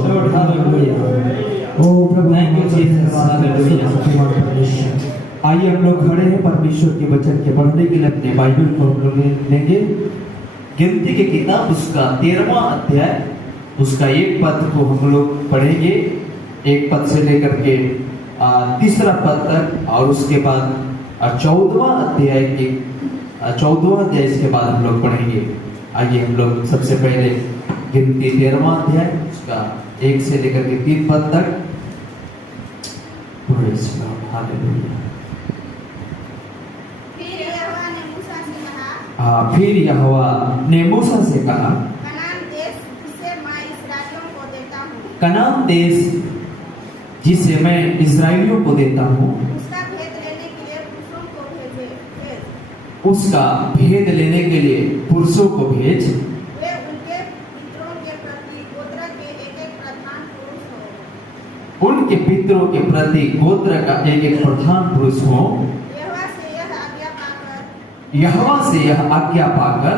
Lord, hallelujah. Oh Prabhu, thank you Jesus, hallelujah. आइए हम लोग खड़े हैं परमेश्वर के वचन के पढ़ने के लिए अपने बाइबल को हम लोग लेंगे। गिनती की किताब उसका 13वां अध्याय उसका एक पद को हम लोग पढ़ेंगे, एक पद से लेकर के तीसरा पद तक, और उसके बाद 14वां अध्याय इसके बाद हम लोग पढ़ेंगे। आइए हम लोग सबसे पहले गिनती 13वां अध्याय उसका 1 से लेकर के 3 पद तक। फिर यहोवा ने मूसा से कहा, कनान देश जिसे मैं इस्राएलियों को देता हूँ, उसका भेद लेने के लिए पुरुषों को भेज। वे उनके पितरों के प्रति गोत्र के एक-एक प्रधान पुरुष हो। उनके पितरों के प्रति गोत्र का एक-एक प्रधान पुरुष हो। यहोवा से यह आज्ञा पाकर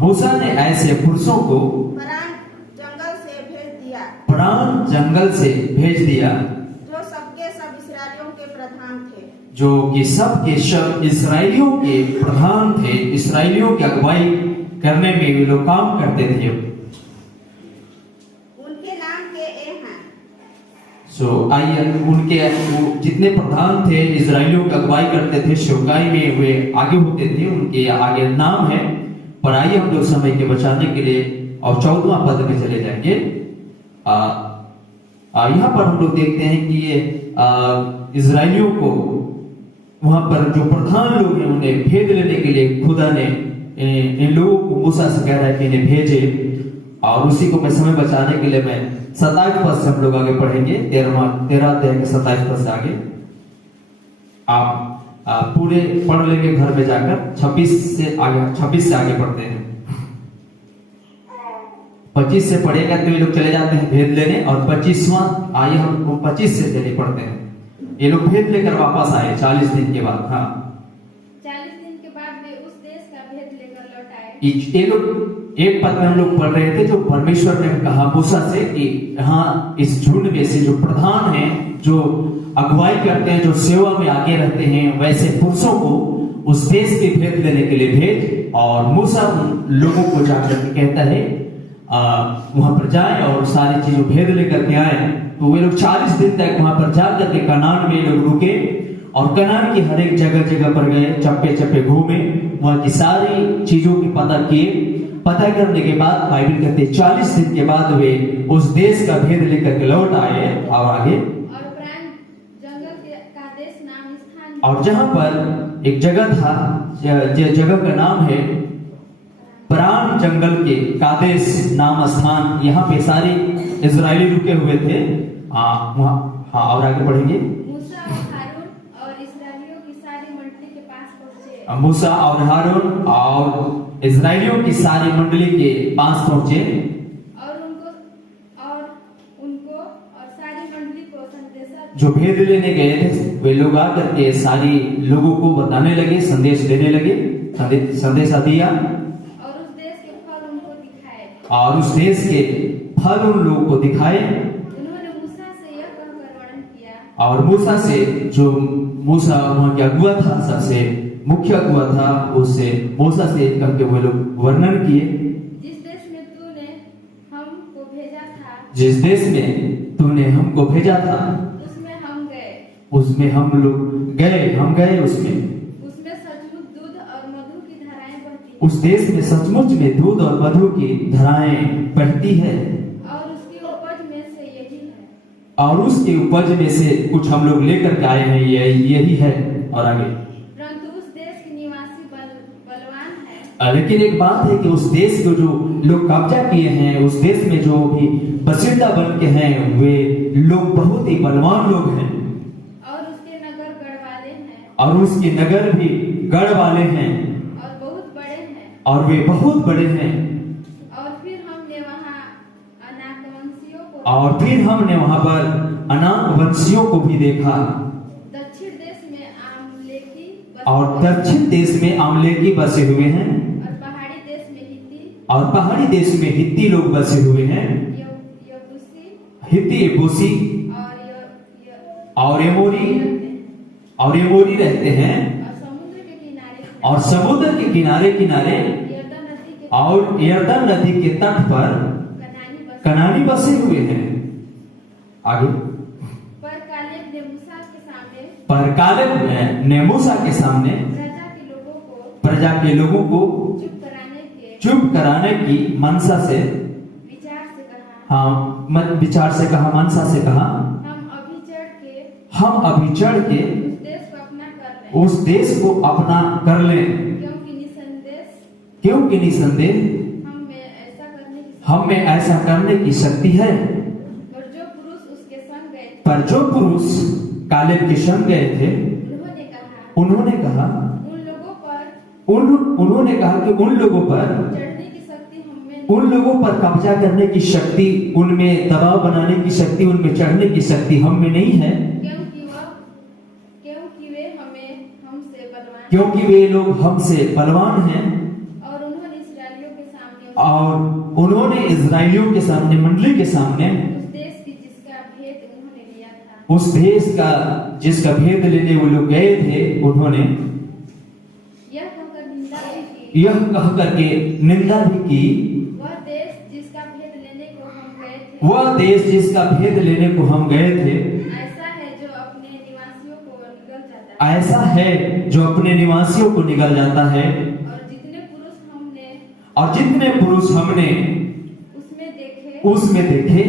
मूसा ने ऐसे पुरुषों को परान जंगल से भेज दिया, जो कि सबके सब इस्राएलियों के प्रधान थे। इस्राएलियों की अगुवाई करने में वे लोग काम करते थे। उनके नाम के हैं। आइए उनके जितने प्रधान थे इस्राएलियों की अगुवाई करते थे, सेवकाई में वे आगे होते थे, उनके आगे नाम है। पर आइए हम लोग समय के बचाने के लिए और 14वां पद में चले जाएंगे। यहाँ पर हम लोग देखते हैं कि ये इस्राएलियों को वहां पर जो प्रधान लोग हैं उन्हें भेद लेने के लिए खुदा ने इन लोगों को मूसा से कह रहा है कि इन्हें भेजे। और उसी को मैं समय बचाने के लिए मैं 27 पद से हम लोग आगे पढ़ेंगे। 13 अध्याय के 27 पद से आगे आप पूरे पढ़ लेंगे घर में जाकर। 26 से आगे पढ़ते हैं। 25 से पढ़ेगा तो ये लोग चले जाते हैं भेद लेने, और 25वां आइए हम 25 से चले पढ़ते हैं। ये लोग भेद लेकर वापस आए 40 दिन के बाद। हाँ, 40 दिन के बाद वे उस देश का भेद लेकर लौट आए। ये लोग एक पद में हम लोग पढ़ रहे थे, जो परमेश्वर ने कहा मूसा से कि हाँ, इस झुंड में से जो प्रधान हैं, जो अगुवाई करते हैं, जो सेवा में आगे रहते हैं, वैसे पुरुषों को उस देश के भेद लेने के लिए भेज। और मूसा लोगों को जाकर के कहता है वहां पर जाए और सारी चीजों भेद लेकर के आए। तो वे लोग 40 दिन तक वहां पर जाकर के कनान में लोग रुके, और कनान की हर एक जगह पर गए, चप्पे घूमे, वहां की सारी चीजों की पता करने के बाद बाइबल कहते 40 दिन के बाद वे उस देश का भेद लेकर के लौट आए। और आगे और जहां पर एक जगह था, जगह का नाम है परान जंगल के कादेश नाम स्थान। यहाँ पे सारे इजरायली रुके हुए थे। और आगे बढ़ेंगे। मूसा और हारून और इस्राएलियों की सारी मंडली के पास पहुंचे। मूसा और हारून और इजरायलियों की सारी मंडली के पास पहुंचे, और सारी मंडली को संदेशा जो भेद लेने गए थे वे लोग आकर के सारी लोगों को बताने लगे, संदेश देने लगे, संदेशा दिया। और उस देश के फल उन लोगों को दिखाए। उन्होंने मूसा से यह कहकर वर्णन किया। और मूसा से, जो मूसा वहां के अगुआ था, सबसे मुख्य अगुआ था, उससे मूसा से करके वो लोग वर्णन किए। जिस देश में तूने हमको भेजा था, जिस देश में तूने हमको भेजा था, उसमें हम गए। उसमें हम लोग गए, हम गए उसमें। उस देश में सचमुच में दूध और मधु की धाराएं बहती है, और उसकी उपज में से यही है। और उसके उपज में से कुछ हम लोग लेकर के आए हैं, यही है। और आगे, परंतु उस देश के निवासी बलवान है। लेकिन एक बात है कि उस देश को जो लोग कब्जा किए हैं, उस देश में जो भी बसिंदा बन के हैं, वे लोग बहुत ही बलवान लोग हैं। और उसके नगर गढ़ वाले हैं। और उसके नगर भी गढ़ वाले हैं, और वे बहुत बड़े हैं। और फिर हमने वहां पर अनाकवंशियों को भी देखा। दक्षिण देश में आमलेकी बसे हुए हैं, और पहाड़ी देश में हित्ती और पहाड़ी देश में हित्ती लोग बसे हुए हैं, यबूसी हित्ती, यबूसी और और एमोरी रहते हैं। और समुद्र के किनारे किनारे और यरदन नदी के तट पर कनानी बसे हुए हैं। आगे, पर कालेब ने मूसा के सामने प्रजा के लोगों को चुप कराने की मनसा से, हाँ, विचार से कहा, मनसा से कहा, हम अभी चढ़ के उस देश को अपना कर लें, क्योंकि निसंदेह हम में ऐसा करने की शक्ति है। पर जो पुरुष कालेब के संग गए थे, उन्होंने कहा कि उन लोगों पर कब्जा करने की शक्ति, उनमें दबाव बनाने की शक्ति, उनमें चढ़ने की शक्ति हम में नहीं है, क्योंकि वे लोग हमसे बलवान हैं। और उन्होंने इजराइलियों के सामने, मंडली के सामने, उस देश का जिसका भेद लेने वो लोग गए थे, उन्होंने यह कह करके निंदा भी की, वह देश जिसका भेद लेने को हम गए थे, ऐसा है जो अपने निवासियों को निगल जाता है। और जितने पुरुष हमने उसमें देखे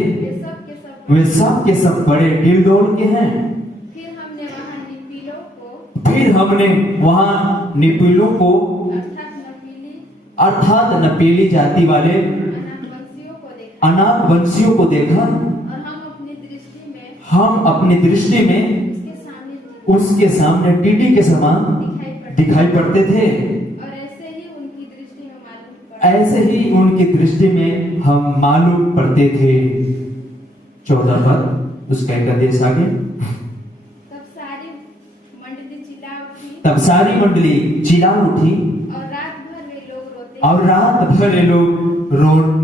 वे सब के सब बड़े डिलडोल के हैं। फिर हमने वहां निपीलों को, अर्थात नपीली जाति वाले अनाथ वंशियों को देखा। हम अपनी दृष्टि में उसके सामने टीटी के समान दिखाई पड़ते थे। ऐसे ही उनकी दृष्टि में हम मालूम पड़ते थे। 14 पर उसका एक आदेश आगे, तब सारी मंडली चिल्ला उठी और रात भर ये लोग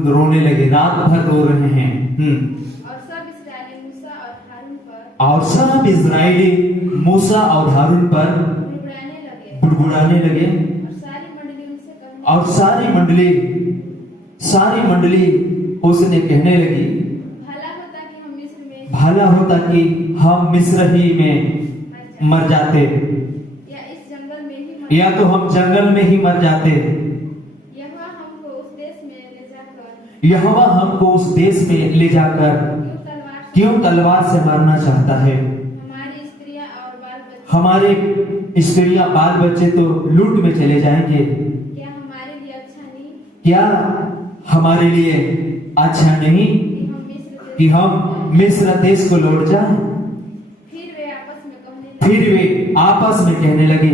रोने लगे, रात भर रो रहे हैं। और सब इजराइली मूसा और हारून पर बुड़बुड़ाने लगे। और सारी मंडली उसने कहने लगी, भला होता कि हम मिस्र ही में मर जाते, या तो हम जंगल में ही मर जाते। यहोवा हमको उस देश में ले जाकर क्यों तलवार से मारना चाहता है? हमारे स्त्रियां बाल बच्चे तो लूट में चले जाएंगे। क्या हमारे लिए अच्छा नहीं कि हम मिस्र देश को लौट जाएं? फिर वे आपस में कहने लगे,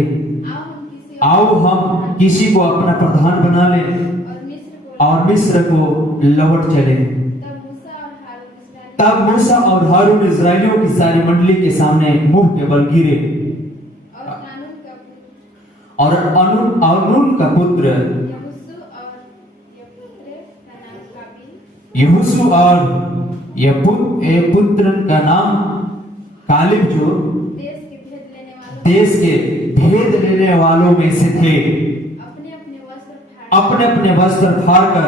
आओ हम किसी को अपना प्रधान बना लें और मिस्र को लौट चले। तब मूसा और हारून इजराइलियों की सारी मंडली के सामने मुंह के बल गिरे। और अनून का पुत्र यहोशू और पुत्र का नाम कालेब, जो देश के भेद लेने वालों में से थे, अपने अपने वस्त्र फाड़कर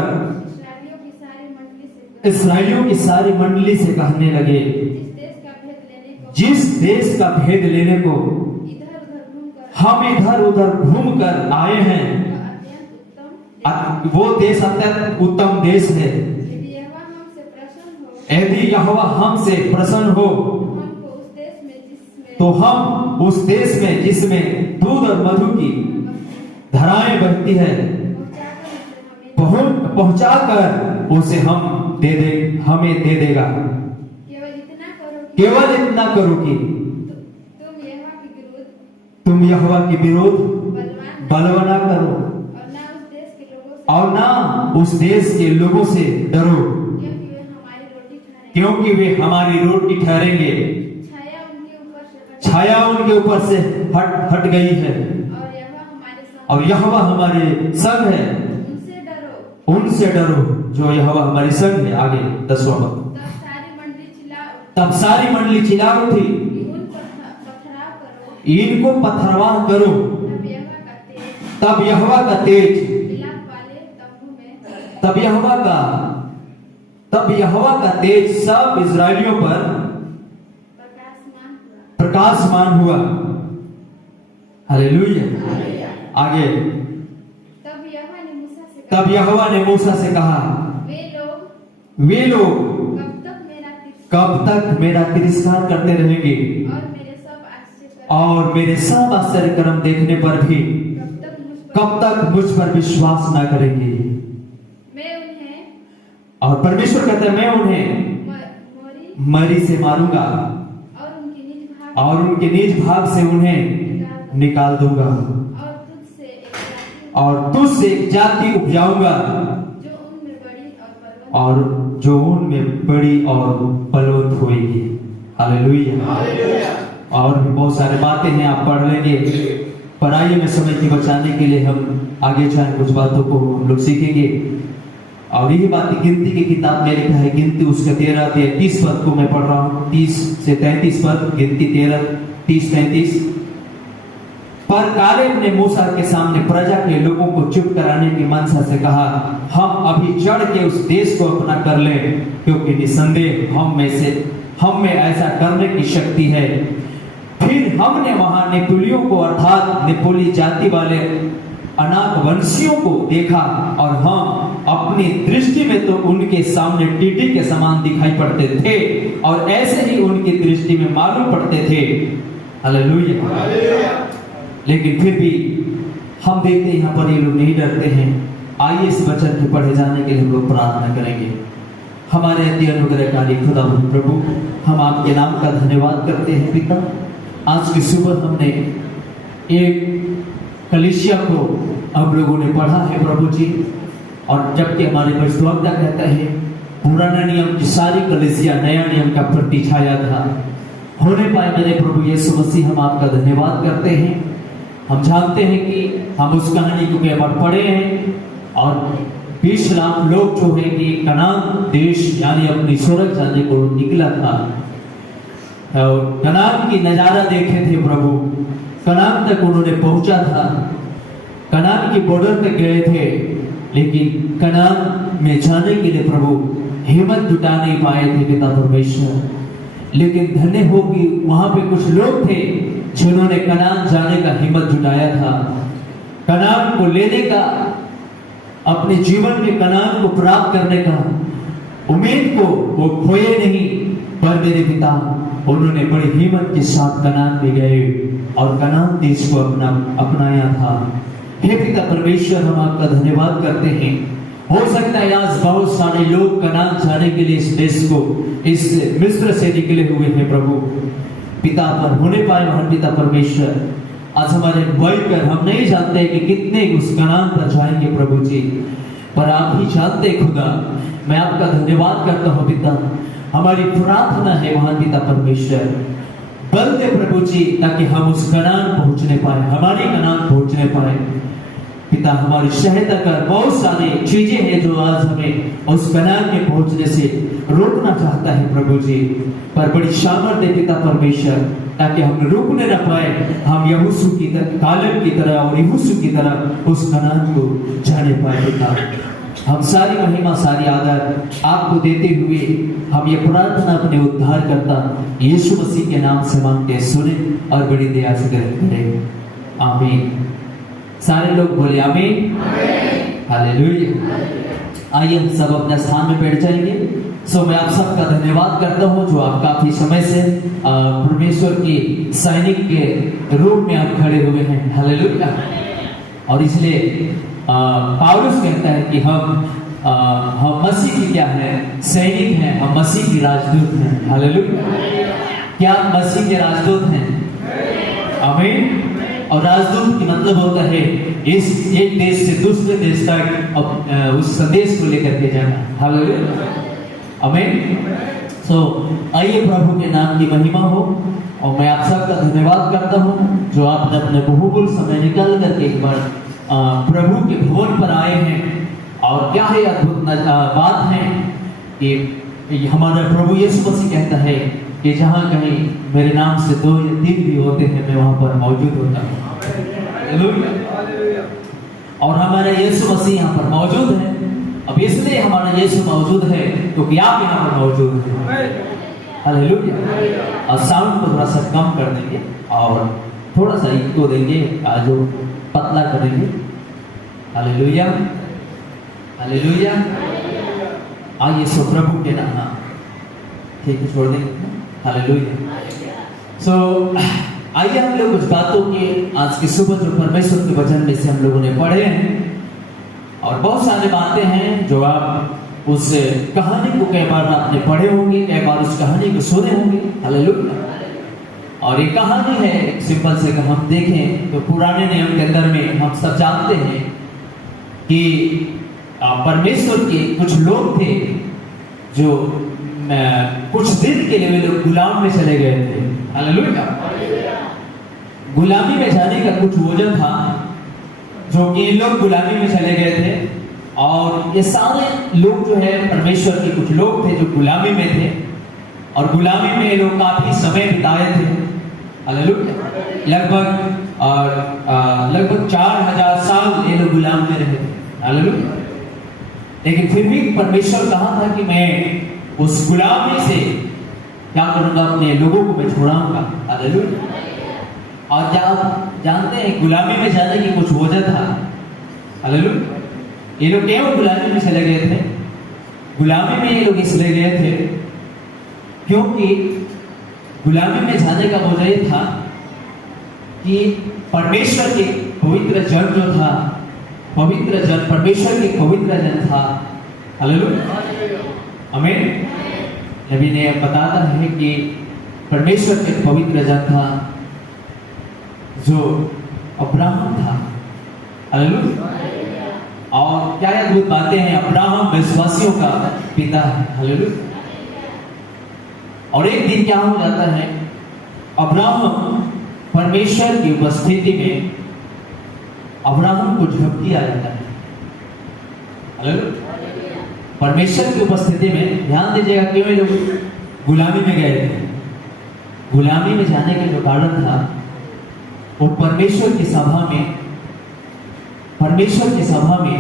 इस्राएलियों की सारी मंडली से कहने लगे, जिस देश का भेद लेने को हम इधर उधर घूम कर आए हैं, वो देश अत्यंत उत्तम देश है। यदि यहोवा हमसे प्रसन्न हो तो हम उस देश में जिसमें दूध और मधु की धाराएं बहती है पहुंचाकर उसे हमें दे देगा। केवल इतना करो कि तुम यहोवा के विरोध बलवा करो और ना उस देश के लोगों से डरो, क्योंकि वे हमारी रोटी ठहरेंगे। छाया उनके ऊपर से हट गई है और यहोवा हमारे संग है। उनसे डरो जो यहोवा हमारी संग है। आगे 10वां पद। तब सारी मंडली चिल्ला उठी तब सारी मंडली चिल्ला उठी, कि उनको पथराव करो। इनको पथरवाह करो। तब यहोवा का तब यहोवा का तेज तेज, मिलाप वाले तम्बू में तब यहोवा का तेज सब इजरायलियों पर प्रकाशमान हुआ। हालेलुया। आगे तब यहोवा ने मूसा से कहा, वे लोग कब तक मेरा तिरस्कार करते रहेंगे और मेरे सब आश्चर्य कर्म देखने पर भी कब तक मुझ पर विश्वास ना करेंगे। मैं उन्हें और परमेश्वर कहते हैं, मैं उन्हें मरी से मारूंगा और उनके निज भाग से उन्हें निकाल दूंगा और तुझसे एक जाति उपजाऊंगा और जो उनमें बड़ी और बलवंत होगी। हालेलुया। और भी बहुत सारे बातें हैं, आप पढ़ लेंगे। पर आइए मैं समय की बचाने के लिए हम आगे जाए, कुछ बातों को हम लोग सीखेंगे। और यही बात गिनती की किताब में लिखा है, गिनती उसका 13 से 30 पद को मैं पढ़ रहा हूँ, 30 से 33 पद, गिनती 13, 30, 35। पर कालेब ने मूसा के सामने प्रजा के लोगों को चुप कराने की मनसा से कहा, हम अभी चढ़ के उस देश को अपना कर लें, क्योंकि निसंदेह हम में ऐसा करने की शक्ति है। फिर हमने वहां नेपुलियों को अर्थात नेपोली जाति वाले अनाक वंशियों को देखा और हम अपनी दृष्टि में तो उनके सामने टीटी के समान दिखाई पड़ते थे और ऐसे ही उनकी दृष्टि में मालूम पड़ते थे। हालेलुया। लेकिन फिर भी हम देखते हैं यहाँ पर ये लोग नहीं डरते हैं। आइए इस वचन के पढ़े जाने के लिए हम लोग प्रार्थना करेंगे। हमारे अति अनुग्रहकारी खुदा प्रभु, हम आपके नाम का धन्यवाद करते हैं पिता। आज की सुबह हमने एक कलीसिया को हम लोगों ने पढ़ा है प्रभु जी, और जबकि हमारे भविष्यवक्ता कहता है पुराना नियम की सारी कलीसिया नया नियम का प्रति छाया था होने पाए। मेरे प्रभु यीशु मसीह, हम आपका धन्यवाद करते हैं। हम जानते हैं कि हम उस कहानी को कई बार पढ़े हैं और 20 लाख लोग जो है कि कनान देश यानी अपनी स्वर्ग जाने को निकला था और कनान की नजारा देखे थे प्रभु। कनान तक उन्होंने पहुंचा था, कनान की बॉर्डर तक गए थे, लेकिन कनान में जाने के लिए प्रभु हिम्मत जुटा नहीं पाए थे पिता परमेश्वर। लेकिन धन्य हो कि वहां पे कुछ लोग थे जिन्होंने कनान जाने का हिम्मत जुटाया था, कनान को लेने का, अपने जीवन में कनान को प्राप्त करने का उम्मीद को वो खोए नहीं। पर मेरे पिता, उन्होंने बड़ी हिम्मत के साथ कनान में गए और कनान देश को अपनाया था। हे पिता परमेश्वर, हम आपका धन्यवाद करते हैं। हो सकता है आज बहुत सारे लोग कनान जाने के लिए इस देश को, इस मिस्र से निकले हुए हैं प्रभु पिता, पर होने पाए महान पिता परमेश्वर। आज हमारे अगुवाई कर हम नहीं जानते कि कितने उस कनान पर जाएंगे प्रभु जी, पर आप ही जानते खुदा। मैं आपका धन्यवाद करता हूँ पिता। हमारी प्रार्थना है महान पिता परमेश्वर, बल दे प्रभु जी, ताकि हम उस कनान पहुंचने पाए, हमारी कनान पहुंचने पाए पिता। हमारी सहायता कर। बहुत सारी चीजें हैं जो आज हमें उस कनान में पहुंचने से रोकना चाहता है प्रभु जी, पर बड़ी सामर्थ्य पिता परमेश्वर, ताकि हम रुकने न पाए। हम यहोशू की तरह, कालेब की तरह और यहोशू की तरह उस कनान को जाने पाए पिता। हम सारी महिमा सारी आदर आपको देते हुए हम ये प्रार्थना अपने उद्धार करता यीशु मसीह के नाम से मांगते, सुने और बड़ी दया से ग्रहण करें। आमीन। सारे लोग बोले आमीन। हालेलुया। आइए हम सब अपने स्थान में बैठ जाएंगे। मैं आप सबका धन्यवाद करता हूं जो आप काफी समय से परमेश्वर की सैनिक के रूप में आप खड़े हुए हैं। हालेलुया। और इसलिए पौलुस कहता है कि हम मसीह की क्या है, सैनिक हैं, हम मसीह की राजदूत हैं। हालेलुया। क्या आप मसीह के राजदूत हैं? आमीन। और राजदूत की मतलब होता है इस एक देश से दूसरे देश तक उस संदेश को लेकर के जाना। हालेलुया। आमीन। आइए प्रभु के नाम की महिमा हो। और मैं आप सबका धन्यवाद करता हूँ जो आपने अपने बहुमूल्य समय निकाल करके एक बार प्रभु के भवन पर आए हैं और क्या है अद्भुत बात है कि हमारा प्रभु यीशु मसीह कहता है कि जहाँ कहीं मेरे नाम से 2 या 3 भी होते हैं मैं वहां पर मौजूद होता हूँ। और हमारा यीशु मसीह यहाँ पर मौजूद है। अब इसलिए हमारा यीशु मौजूद है क्योंकि आप यहाँ पर मौजूद हैं। हालेलुया। और साउंड को थोड़ा सा कम कर देंगे और थोड़ा सा इको देंगे, जो पतला करेंगे। Hallelujah, hallelujah. आइए सो प्रभु के नाम, ठीक है, छोड़ देंगे। हालेलुया। सो आइए हम लोग कुछ बातों के आज की सुबह जो परमेश्वर के वचन में से हम लोगों ने पढ़े हैं, और बहुत सारी बातें हैं जो आप उस कहानी को कई बार आपने पढ़े होंगे, कई बार उस कहानी को सुने होंगे। हालेलुया। और ये कहानी है एक सिंपल से, अगर हम देखें तो पुराने नियम के अंदर में हम सब जानते हैं कि परमेश्वर के कुछ लोग थे जो कुछ दिन के लिए वे लोग गुलाम में चले गए थे। हालेलुया। गुलामी में जाने का कुछ वजह था जो कि इन लोग गुलामी में चले गए थे, और ये सारे लोग जो है परमेश्वर के कुछ लोग थे जो गुलामी में थे, और गुलामी में ये लोग काफी समय बिताए थे। हालेलुया। लगभग 4000 साल ये लोग गुलाम में रहे थे। हालेलुया। लेकिन फिर भी परमेश्वर कहा था कि मैं उस गुलामी से क्या करूंगा, अपने लोगों को मैं छुड़ाऊंगा। हालेलुया। और क्या आप जानते हैं गुलामी में जाने की कुछ वजह था। हालेलुया। ये लोग क्यों गुलामी में चले गए थे? गुलामी में ये लोग इसलिए गए थे क्योंकि गुलामी में जाने का वजह ये था कि परमेश्वर के पवित्र जन जो था, पवित्र जन, परमेश्वर के पवित्र जन था। हालेलुया। आमीन। नबी ने बताता है कि परमेश्वर के पवित्र जन था जो अब्राहम था। हालेलुया। और क्या अद्भुत बातें हैं, अब्राहम विश्वासियों का पिता है। हालेलुया। और एक दिन क्या हो जाता है, अब्राहम परमेश्वर की उपस्थिति में अब्राहम को झपकी आ जाता है। हालेलुया। परमेश्वर की उपस्थिति में, ध्यान दीजिएगा क्यों ये लोग गुलामी में गए थे। गुलामी में जाने का जो कारण था वो परमेश्वर की सभा में, परमेश्वर की सभा में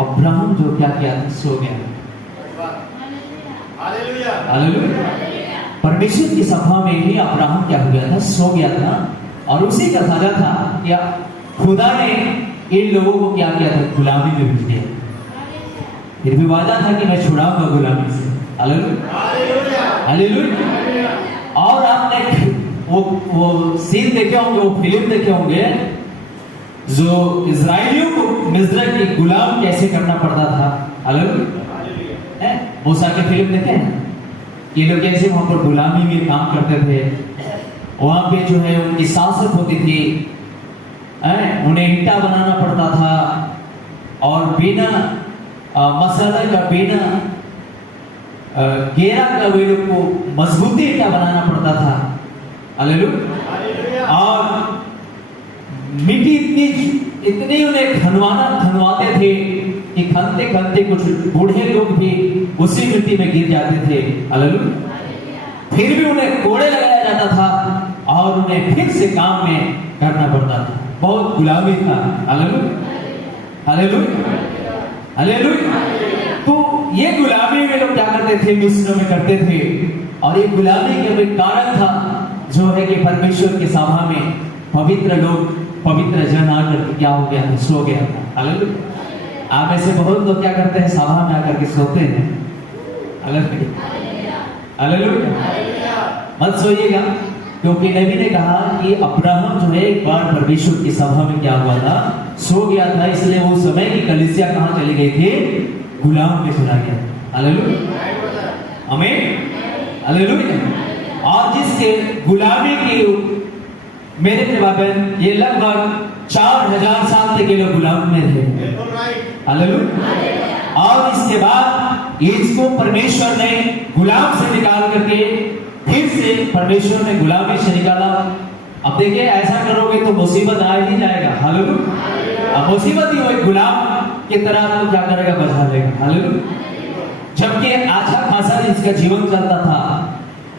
अब्राहम जो क्या किया था, सो गया। हालेलुया। हालेलुया। परमेश्वर की सभा में ही अब्राहम क्या हो गया था, सो गया था। और उसी का सजा था क्या, खुदा ने इन लोगों को क्या किया था, गुलामी में भेज दिया। फिर भी वादा था कि मैं छुड़ाऊंगा गुलामी से। हालेलुया। हालेलुया। और आपने वो सीन देखे होंगे, वो फिल्म देखे होंगे जो इजराइलियों को मिस्र के गुलाम कैसे करना पड़ता था। हालेलुया। मूसा की फिल्म देखे हैं, ये लोग कैसे वहां पर गुलामी में काम करते थे। वहां पे जो है उनकी शासक होती थी, उन्हें ईंटा बनाना पड़ता था, और बिना मसाला का, बिना घेरा का वे लोग को मजबूती ईंटा बनाना पड़ता था। हालेलुया। और मिट्टी इतनी उन्हें खनवाते थे कि खनते खनते कुछ बूढ़े लोग भी उसी मिट्टी में गिर जाते थे। हालेलुया। फिर भी उन्हें कोड़े लगाया जाता था और उन्हें फिर से काम में करना पड़ता था। बहुत गुलामी था। हालेलुया। हालेलुया। हालेलुया। तो ये गुलामी में लोग क्या करते थे, मिस्र में करते थे, और ये गुलामी का एक कारण था जो है कि परमेश्वर की सभा में पवित्र लोग, पवित्र जन आकर क्या हो गया था, सो गया था। हालेलुया। आप ऐसे बहुत लोग क्या करते हैं, सभा में आकर के सोते हैं। हालेलुया। हालेलुया। मत सोइएगा, क्योंकि नबी ने कहा कि अब्राहम जो है एक बार परमेश्वर की सभा में क्या हुआ था, सो गया था। इसलिए वो समय की कलीसिया कहाँ चली गई थी, गुलाम में चला गया। हालेलुया। आमीन। हालेलुया। और जिसके गुलामी की, मेरे बहन, ये लगभग 4000 साल तक ये लोग गुलाम में रहे। हालेलुया। और इसके बाद इसको परमेश्वर ने गुलाम से निकाल करके फिर से परमेश्वर ने गुलामी से निकाला। अब देखिए, ऐसा करोगे तो मुसीबत आ ही जाएगा। हालेलुया। अब मुसीबत ही हो, एक गुलाम की तरह आपको क्या करेगा, बचा लेगा। हालेलुया। जबकि अच्छा खासा इसका जीवन चलता था,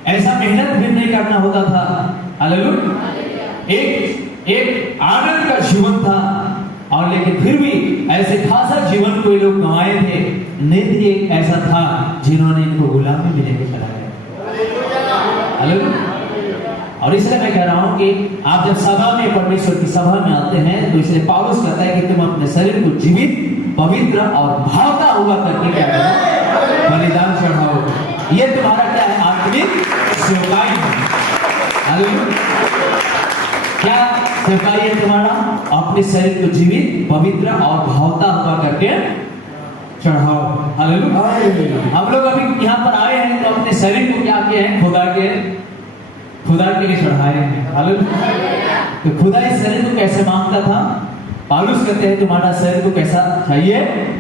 ऐसा मेहनत भी नहीं करना होता था। हालेलुया। एक आनंद का जीवन था, और लेकिन फिर भी ऐसे खासा जीवन को ये लोग गंवाए थे। नींद ही एक ऐसा था जिन्होंने इनको गुलामी में लेके चला गया। हालेलुया। और इसलिए मैं कह रहा हूं कि आप जब सभा में, परमेश्वर की सभा में आते हैं, तो इसलिए पौलुस कहता है कि तुम अपने शरीर को जीवित, पवित्र और भावता हुआ करके क्या करो, बलिदान चढ़ाओ। ये तुम्हारा क्या है, आत्मिक सेवकाई है। हालेलुया। क्या सेवकाई है तुम्हारा? अपने शरीर को जीवित, पवित्र और भावता हुआ करके चढ़ाओ। हालेलुया। हम लोग अभी यहाँ पर आए हैं तो अपने शरीर को क्या किए हैं, खुदा के लिए चढ़ाए हैं। हालेलुया। तो खुदा इस शरीर को कैसे मांगता था? पौलुस कहते हैं तुम्हारा शरीर को कैसा चाहिए,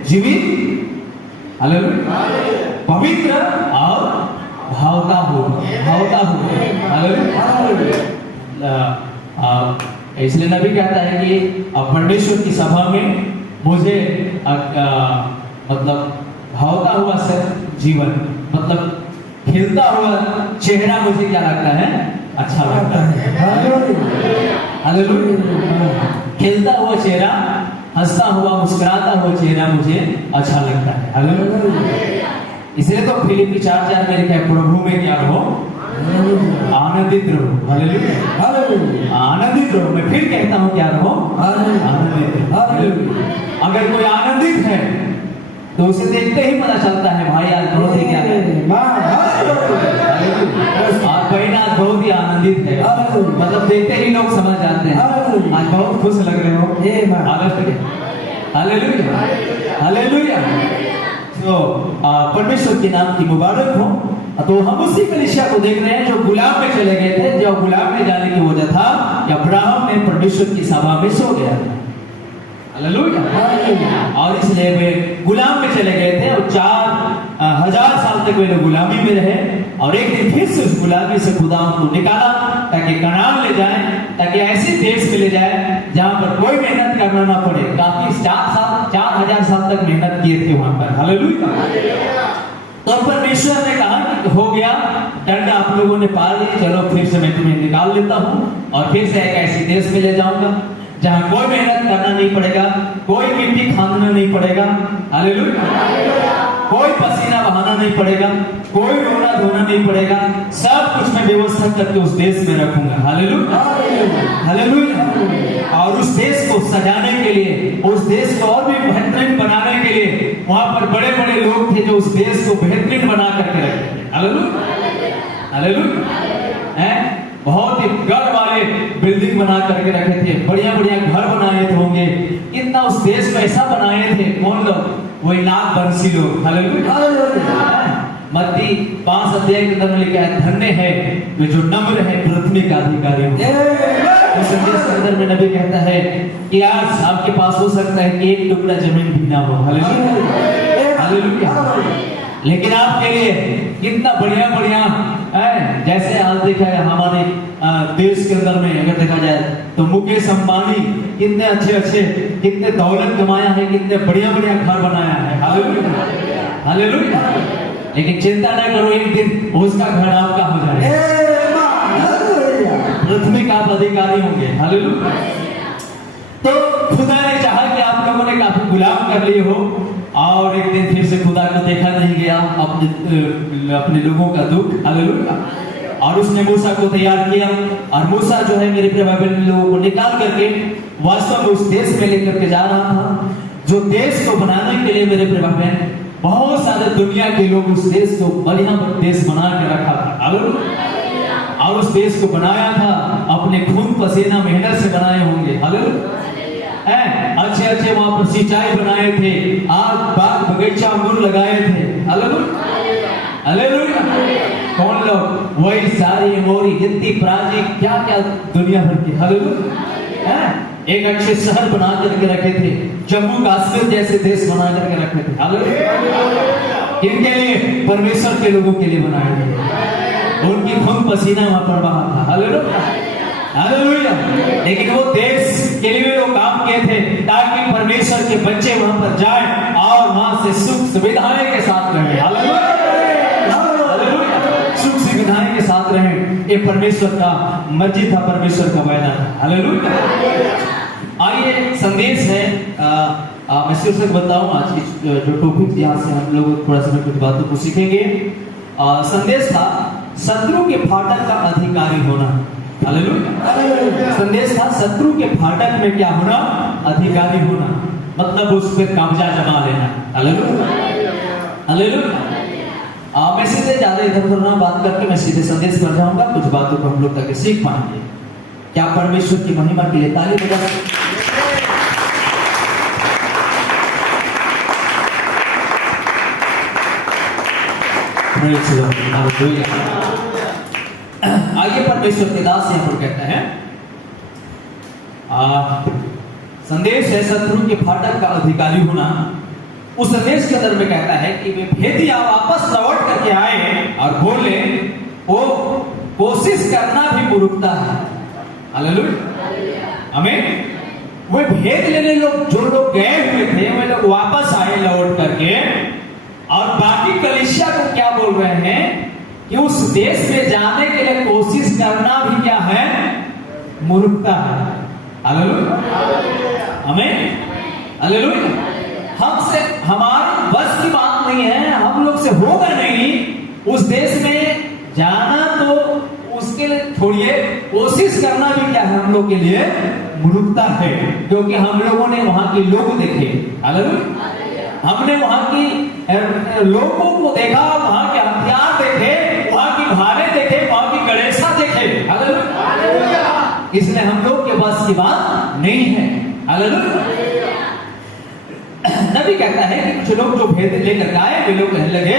जीवित, हालेलुया, पवित्र और भावता हो। हालेलुया। इसलिए नबी कहता है कि परमेश्वर की सभा में मुझे मतलब भावता हुआ जीवन, मतलब खिलता हुआ चेहरा मुझे क्या लगता है, अच्छा लगता है। हालेलुया। खिलता हुआ चेहरा, हंसता हुआ, मुस्कुराता हुआ चेहरा मुझे अच्छा लगता है। हालेलुया। इसलिए तो फिलिप्पी 4:4 में लिखा है, प्रभु में क्या रहो, आनंदित रहो। हालेलुया। आनंदित रहो। मैं फिर कहता हूँ, क्या रहो, आनंदित। हालेलुया। अगर कोई आनंदित है तो उसे देखते ही पता चलता है, भाई आज बहुत ही क्या है, आज बहन आज बहुत ही आनंदित है। मतलब देखते ही लोग समझ जाते हैं, आज बहुत खुश लग रहे हो। हालेलुया। हालेलुया। तो परमेश्वर के नाम की मुबारक हो। तो हम उसी कलीसिया को देख रहे हैं जो गुलाम में चले गए थे, जो गुलाम में जाने की वजह था कि अब्राहम ने परमेश्वर की सभा में सो गया था। हालेलुया। और इसलिए वे गुलाम में चले गए थे, और 4000 साल तक वे लोग गुलामी में रहे। और एक दिन फिर से उस गुलामी से खुदा उनको निकाला ताकि कनान ले जाए, ताकि ऐसे देश में ले जाए जहां पर कोई मेहनत करना ना पड़े। काफी 4000 साल तक मेहनत किए थे वहां पर। हालेलुया। तो परमेश्वर ने कहा कि हो गया, दंड आप लोगों ने पा ली, चलो फिर से मैं तुम्हें निकाल लेता हूँ और फिर से एक ऐसे देश में ले जाऊंगा जहां कोई मेहनत करना नहीं पड़ेगा, कोई मिट्टी खाना नहीं पड़ेगा। हालेलुया। कोई पसीना बहाना नहीं पड़ेगा, कोई रोना धोना नहीं पड़ेगा। सब कुछ मैं व्यवस्था करके उस देश में रखूंगा। हालेलुया। हालेलुया। और उस देश को सजाने के लिए, उस देश को और भी बेहतरीन बनाने के लिए वहां पर बड़े बड़े लोग थे जो उस देश को बेहतरीन बना करके रखे। हालेलुया। हालेलुया। बहुत ही गढ़ वाले बिल्डिंग बना करके रखे थे, बढ़िया बढ़िया घर बनाए थे होंगे। इतना उस देश को ऐसा बनाए थे, कौन लोग? वही नागवंशी लोग। हालेलुया। मत्ती 5 अध्याय के अंदर लिखा है, धन्य है वे जो नम्र है, पृथ्वी का अधिकारी होंगे। उस संदेश के अंदर में नबी कहता है कि आज आपके पास हो सकता है कि एक टुकड़ा जमीन भी ना हो। हालेलुया। हालेलुया। लेकिन आपके लिए कितना बढ़िया बढ़िया है। जैसे आज देखा है हमारे देश के अंदर में, अगर देखा जाए तो मुकेश अंबानी कितने अच्छे अच्छे, कितने दौलत कमाया है, कितने बढ़िया बढ़िया घर बनाया है। हालेलुया। हालेलुया। लेकिन चिंता न करो, एक दिन उसका घर आपका हो जाएगा, पृथ्वी का आप अधिकारी होंगे। हालेलुया। तो खुदा ने चाहा कि आप लोगों ने काफी गुलाम कर लिए हो, और एक दिन फिर से खुदा को देखा नहीं गया, अपने लोगों का दुख। हालेलुया। और उसने मूसा को तैयार किया, और मूसा जो है मेरे प्रिय भाई लोगों को निकाल करके वास्तव में उस देश में लेकर के जा रहा था, जो देश को बनाने के लिए मेरे प्रिय भाई बहुत सारे दुनिया के लोग उस देश को बढ़िया देश बना के रखा था। हालेलुया। और उस देश को बनाया था, अपने खून पसीना मेहनत से बनाए होंगे। हालेलुया। अच्छे अच्छे वहां पर सिंचाई बनाए थे, आग बाग बगीचा अमरूद लगाए थे। हालेलुया। हालेलुया। कौन लोग? वही सारी मोरी हिंदी प्राचीन क्या क्या दुनिया भर की। हालेलुया। एक अच्छे शहर बना करके रखे थे, जम्मू कश्मीर जैसे देश बना करके रखे थे। हालेलुया। किनके लिए? परमेश्वर के लोगों के लिए बनाए थे। उनकी खून पसीना वहां पर बहा था। हालेलुया। हालेलुया। लेकिन वो देश के लिए वो काम किए थे ताकि परमेश्वर के बच्चे वहां पर जाएं और वहां से सुख सुविधाएं के साथ रहें। हालेलुया, हालेलुया, सुख सुविधाएं के साथ रहें। ये परमेश्वर का मर्जी था, परमेश्वर का वायदा था। हालेलुया। आइए संदेश है, मैं शीर्षक बताऊं आज की जो टॉपिक, यहाँ से हम लोग थोड़ा सा कुछ बातों को सीखेंगे। संदेश था शत्रु के फाटक का अधिकारी होना। हालेलुया। संदेश था शत्रु के फाटक में क्या होना, अधिकारी होना, मतलब उस पर कब्जा जमा लेना। Hallelujah, hallelujah. मैं सीधे ज्यादा इधर उधर ना बात करके मैं सीधे संदेश पर जाऊंगा, कुछ बातों को हम लोग ताकि सीख पाएंगे। क्या परमेश्वर की महिमा के लिए ताली बजा सकते? आइए परमेश्वर के दास यहाँ पर कहते हैं, संदेश है शत्रु के फाटक का अधिकारी होना। उस संदेश के अंदर में कहता है कि वे भेदिया वापस लौट करके आए और बोले वो कोशिश करना भी मूर्खता है। हालेलुया, आमीन। वे भेद लेने लोग जो लोग गए हुए थे वे लोग वापस आए लौट करके, और बाकी कलीसिया को क्या बोल रहे हैं कि उस देश में जाने के लिए कोशिश करना भी क्या है, मूर्खता है। हालेलुया, आमीन, हालेलुया। हमसे हमारी बस की बात नहीं है, हम लोग से होगा नहीं उस देश में जाना, तो उसके लिए छोड़िए, कोशिश करना भी क्या है हम लोग के लिए मूर्खता है, क्योंकि हम लोगों ने वहां के लोग देखे। हालेलुया, हमने वहां की लोगों को देखा, वहां के हथियार देखे, वहां की भाले देखे, वहां की गणेशा देखे। हालेलुया, इसलिए हम लोग के बस की बात नहीं है। हालेलुया। नबी कहता है कि कुछ लोग जो भेद लेकर आए वे लोग कहने लगे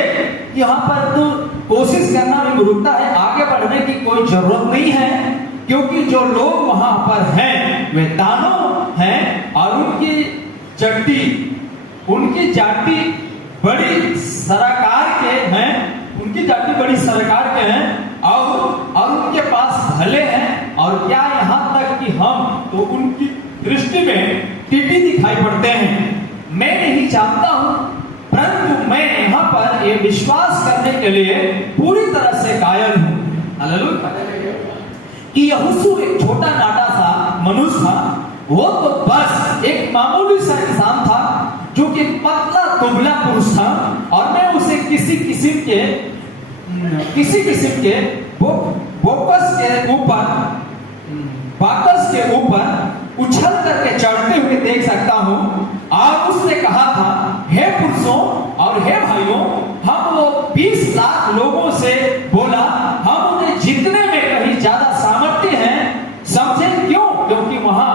कि यहाँ पर तो कोशिश करना भी मूर्खता है, आगे बढ़ने की कोई जरूरत नहीं है, क्योंकि जो लोग वहां पर हैं वे दानव हैं और उनकी जाति बड़ी सरकार के हैं, उनकी जाति बड़ी सरकार के हैं और उनके पास भले हैं, और क्या यहाँ तक कि हम तो उनकी दृष्टि में टीवी दिखाई पड़ते हैं। मैं नहीं जानता हूं, परंतु मैं यहाँ पर ये विश्वास करने के लिए पूरी तरह से कायल हूं। हालेलुया, कि यहोशू एक छोटा नाटा सा मनुष्य था, वो तो बस एक मामूली सा इंसान था जो कि पतला दुबला पुरुष था, और मैं उसे किसी किस्म के बाकस के ऊपर उछल करके चढ़ते हुए देख सकता हूं। और उसने कहा था, हे पुरुषों और हे भाइयों, हम वो 20 लाख लोगों से बोला, हम उन्हें जीतने में कहीं ज्यादा सामर्थ्य हैं, समझे क्यों? क्योंकि वहां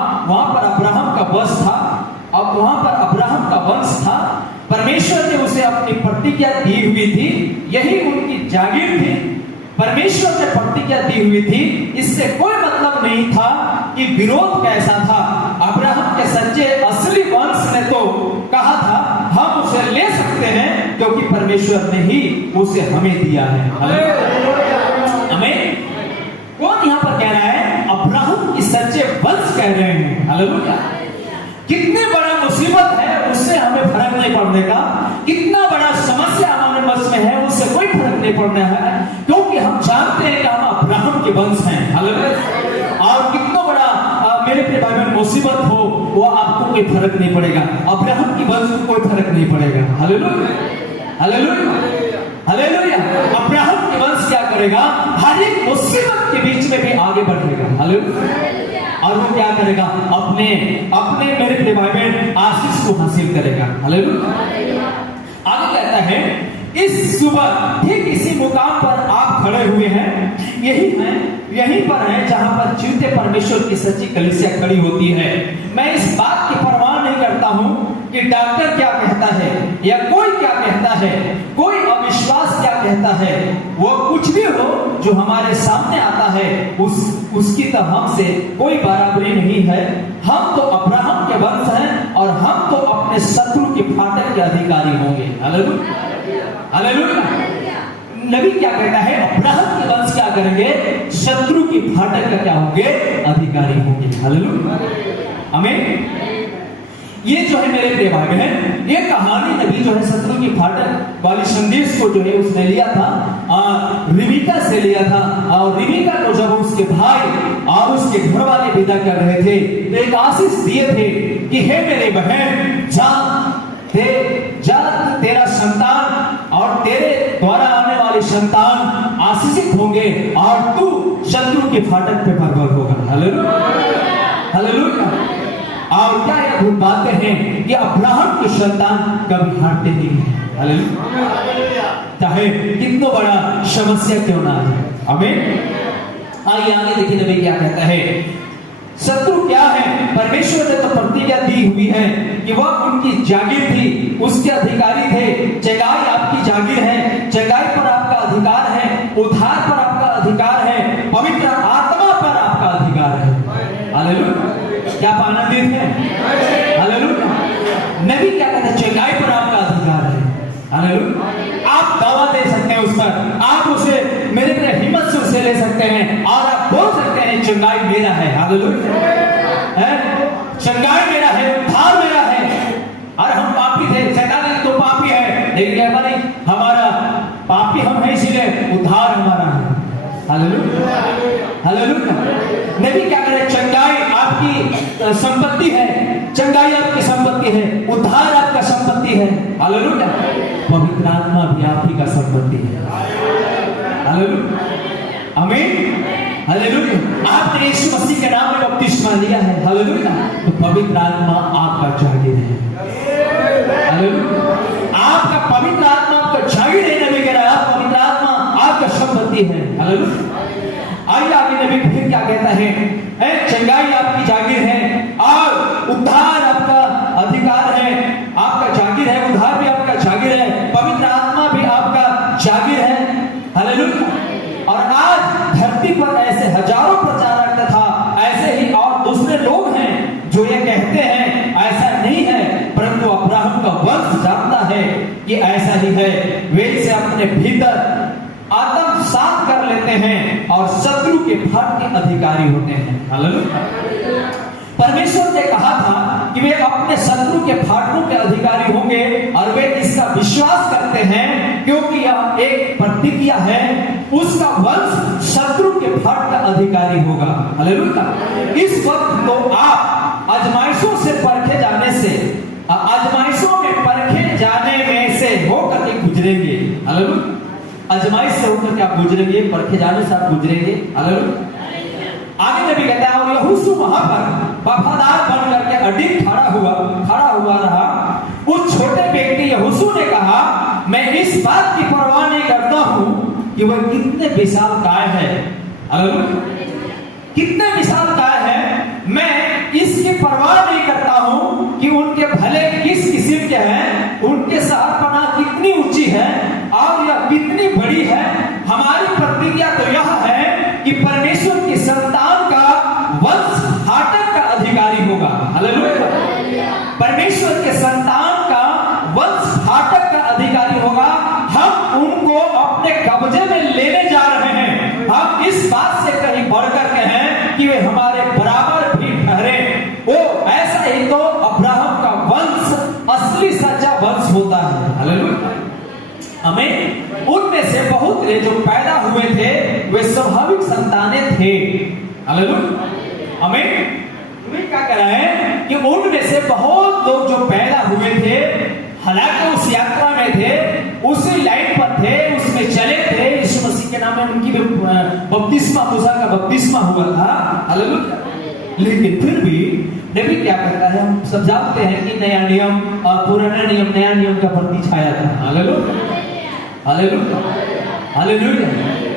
पर अब्राहम का वंश था, अब वहां पर अब्राहम का वंश था, परमेश्वर ने उसे अपनी प्रतिज्ञा दी हुई थी, यही उनकी जागीर थी, परमेश्वर ने प्रतिज्ञा दी हुई थी। इससे कोई मतलब नहीं था कि विरोध कैसा था। अब्राहम के सच्चे असली वंश ने तो कहा था हम उसे ले सकते हैं, क्योंकि परमेश्वर ने ही उसे हमें दिया है। हमें कौन यहाँ पर कह रहा है? अब्राहम की सच्चे वंश कह रहे हैं। हालेलुया। कितनी बड़ा मुसीबत है उससे हमें फर्क नहीं पड़ने का, कितना बड़ा समस्या हमारे वंश में है उससे कोई फर्क नहीं पड़ना है, क्योंकि हम जानते हैं कि हम अब्राहम के वंश हैं। हालेलुया। और कितना बड़ा मेरे प्रिय भाई बहन मुसीबत हो, वो आपको कोई फर्क नहीं पड़ेगा, अब्राहम की वंश को कोई फर्क नहीं पड़ेगा। Hallelujah, hallelujah, hallelujah. अब्राहम के वंश क्या करेगा? हर एक मुसीबत के बीच में भी आगे बढ़ेगा। हालेलुया। और वो क्या करेगा? अपने मेरे प्रिय भाई बहन आशीष को हासिल करेगा। हालेलुया। आगे कहता है, इस सुबह ठीक इसी मुकाम पर आप खड़े हुए हैं, यहीं पर है जहां पर जीवते परमेश्वर की सच्ची कलीसिया खड़ी होती है। मैं इस बात की परवाह नहीं करता हूं कि डॉक्टर क्या कहता है या कोई क्या कहता है, कोई अविश्वास क्या कहता है, वो कुछ भी हो जो हमारे सामने आता है उसकी तो हमसे कोई बराबरी नहीं है। हम तो अब्राहम के वंश हैं और हम तो अपने शत्रु के फाटक के अधिकारी होंगे। Hallelujah, hallelujah. नबी क्या कहता है, अब्राहम के वंश क्या करेंगे, शत्रु की फाटक का क्या होंगे, अधिकारी होंगे। हालेलुया, आमीन। ये जो है मेरे प्रिय भाई बहन, ये कहानी नबी जो है शत्रु की फाटक वाली संदेश को जो है उसने लिया था रिबिका से लिया था। और रिबिका को जब उसके भाई और उसके घर वाले विदा कर रहे थे तो एक आशीष दिए थे कि हे मेरे बहन, जा तेरा संतान और तेरे द्वारा आने वाले संतान आशीषित होंगे और तू शत्रु के फाटक पे प्रबल होगा। Hallelujah, hallelujah. और क्या अद्भुत बातें हैं कि अब्राहम की संतान कभी हारते नहीं है। हालेलुया, चाहे कितना बड़ा समस्या क्यों ना आए। आमीन। आइए आगे देखिए नबी क्या कहता है। शत्रु क्या है, परमेश्वर ने तो प्रतिज्ञा दी हुई है कि वह उनकी जागीर थी, उसके अधिकारी थे। चंगाई आपकी जागीर है, चंगाई पर आपका अधिकार है, उद्धार पर आपका अधिकार है, पवित्र आत्मा पर आपका अधिकार है। हालेलुया, क्या आप आनंदित हैं? हालेलुया। नबी क्या कहता है, चंगाई पर आपका अधिकार है। हालेलुया, आप दावा दे सकते हैं उस पर, आप उसे मेरे पे हिम्मत से उसे ले सकते हैं और आप बोल सकते हैं चंगाई मेरा है। हालेलुया, चंगाई मेरा है, उद्धार मेरा है। और हम पापी थे, शैतान तो पापी है, लेकिन कहता नहीं हमारा पापी हम है इसीलिए उद्धार हमारा है। Hallelujah, hallelujah. नबी क्या कह रहे, चंगाई आपकी संपत्ति है, चंगाई आपकी संपत्ति है, उद्धार आपका संपत्ति है। हालेलुया, पवित्र आत्मा भी आप ही का संपत्ति है। हालेलुया, आमीन, हालेलुया। आपने यीशु मसीह के नाम में बपतिस्मा लिया है। हालेलुया, तो पवित्र आत्मा आपका जागीर है। हालेलुया, आपका पवित्र आत्मा आपका जागीर है। नबी कह रहा है पवित्र आत्मा आपका संपत्ति है। हालेलुया। आइए आगे नबी फिर क्या कहता है, चंगाई आपकी जागीर है और उद्धार आपका अधिकार है, आपका जागीर है, उद्धार भी आपका जागीर है, पवित्र आत्मा भी आपका जागीर है। हालेलुया। और आज धरती पर ऐसे हजारों प्रचारक तथा ऐसे ही और दूसरे लोग हैं जो ये कहते हैं ऐसा नहीं है, परंतु अब्राहम का वंश जानता है कि ऐसा ही है। वे इसे अपने भीतर आत्मसात कर लेते हैं और शत्रु के फाट के अधिकारी होते हैं। हालेलुया। परमेश्वर ने कहा था कि वे अपने शत्रु के फाटकों के अधिकारी होंगे और वे इसका विश्वास करते हैं क्योंकि यह एक प्रतिज्ञा है, उसका वंश शत्रु के फाट का अधिकारी होगा। हालेलुया। इस वक्त तो आप आजमाइशों से परखे जाने से, आजमाइशों में परखे जाने में से होकर के गुजरेंगे। हालेलुया, आजमाइश से होकर के आप गुजरेंगे, परखे जाने से आप गुजरेंगे। हालेलुया। आगे नबी कहता है और यहोशू वहां पर वफादार बन करके अडिग खड़ा हुआ रहा। उस छोटे व्यक्ति यहोशू ने कहा, मैं इस बात की परवाह नहीं करता हूं कि वह कितने विशालकाय है। हालेलुया, कितने विशालकाय है, मैं इसकी परवाह नहीं करता हूं कि उनके भले किस किस्म के हैं, उनके शहरपनाह कितनी ऊंची है और यह कितनी बड़ी है। हमारी प्रतिज्ञा तो यह है कि परमेश्वर की संतान का वंश फाटक का अधिकारी होगा। हालेलुया, परमेश्वर के संतान का वंश फाटक का अधिकारी होगा। हम उनको अपने कब्जे में लेने जा रहे हैं। हम इस बात से कहीं बढ़कर के हैं कि वे हमारे बराबर भी ठहरे। ओ ऐसा ही तो अब्राहम का वंश असली सच्चा वंश होता है। हालेलुया, आमीन। उनमें से बहुत ने जो पैदा हुए थे वे स्वाभाविक संतानें थे। हालेलुया, आमीन। वे क्या कह रहे हैं कि उनमें से बहुत लोग जो पैदा हुए थे, हालांकि उस यात्रा में थे, उसी लाइन पर थे, उसमें चले थे, यीशु मसीह के नाम में उनकी बपतिस्मा, मूसा का बपतिस्मा हुआ था। हालेलुया। लेकिन फिर भी नबी क्या कहता है, हम सब जानते हैं कि नया नियम और पुराना नियम, नया नियम का प्रति छाया था। Hallelujah, hallelujah, hallelujah.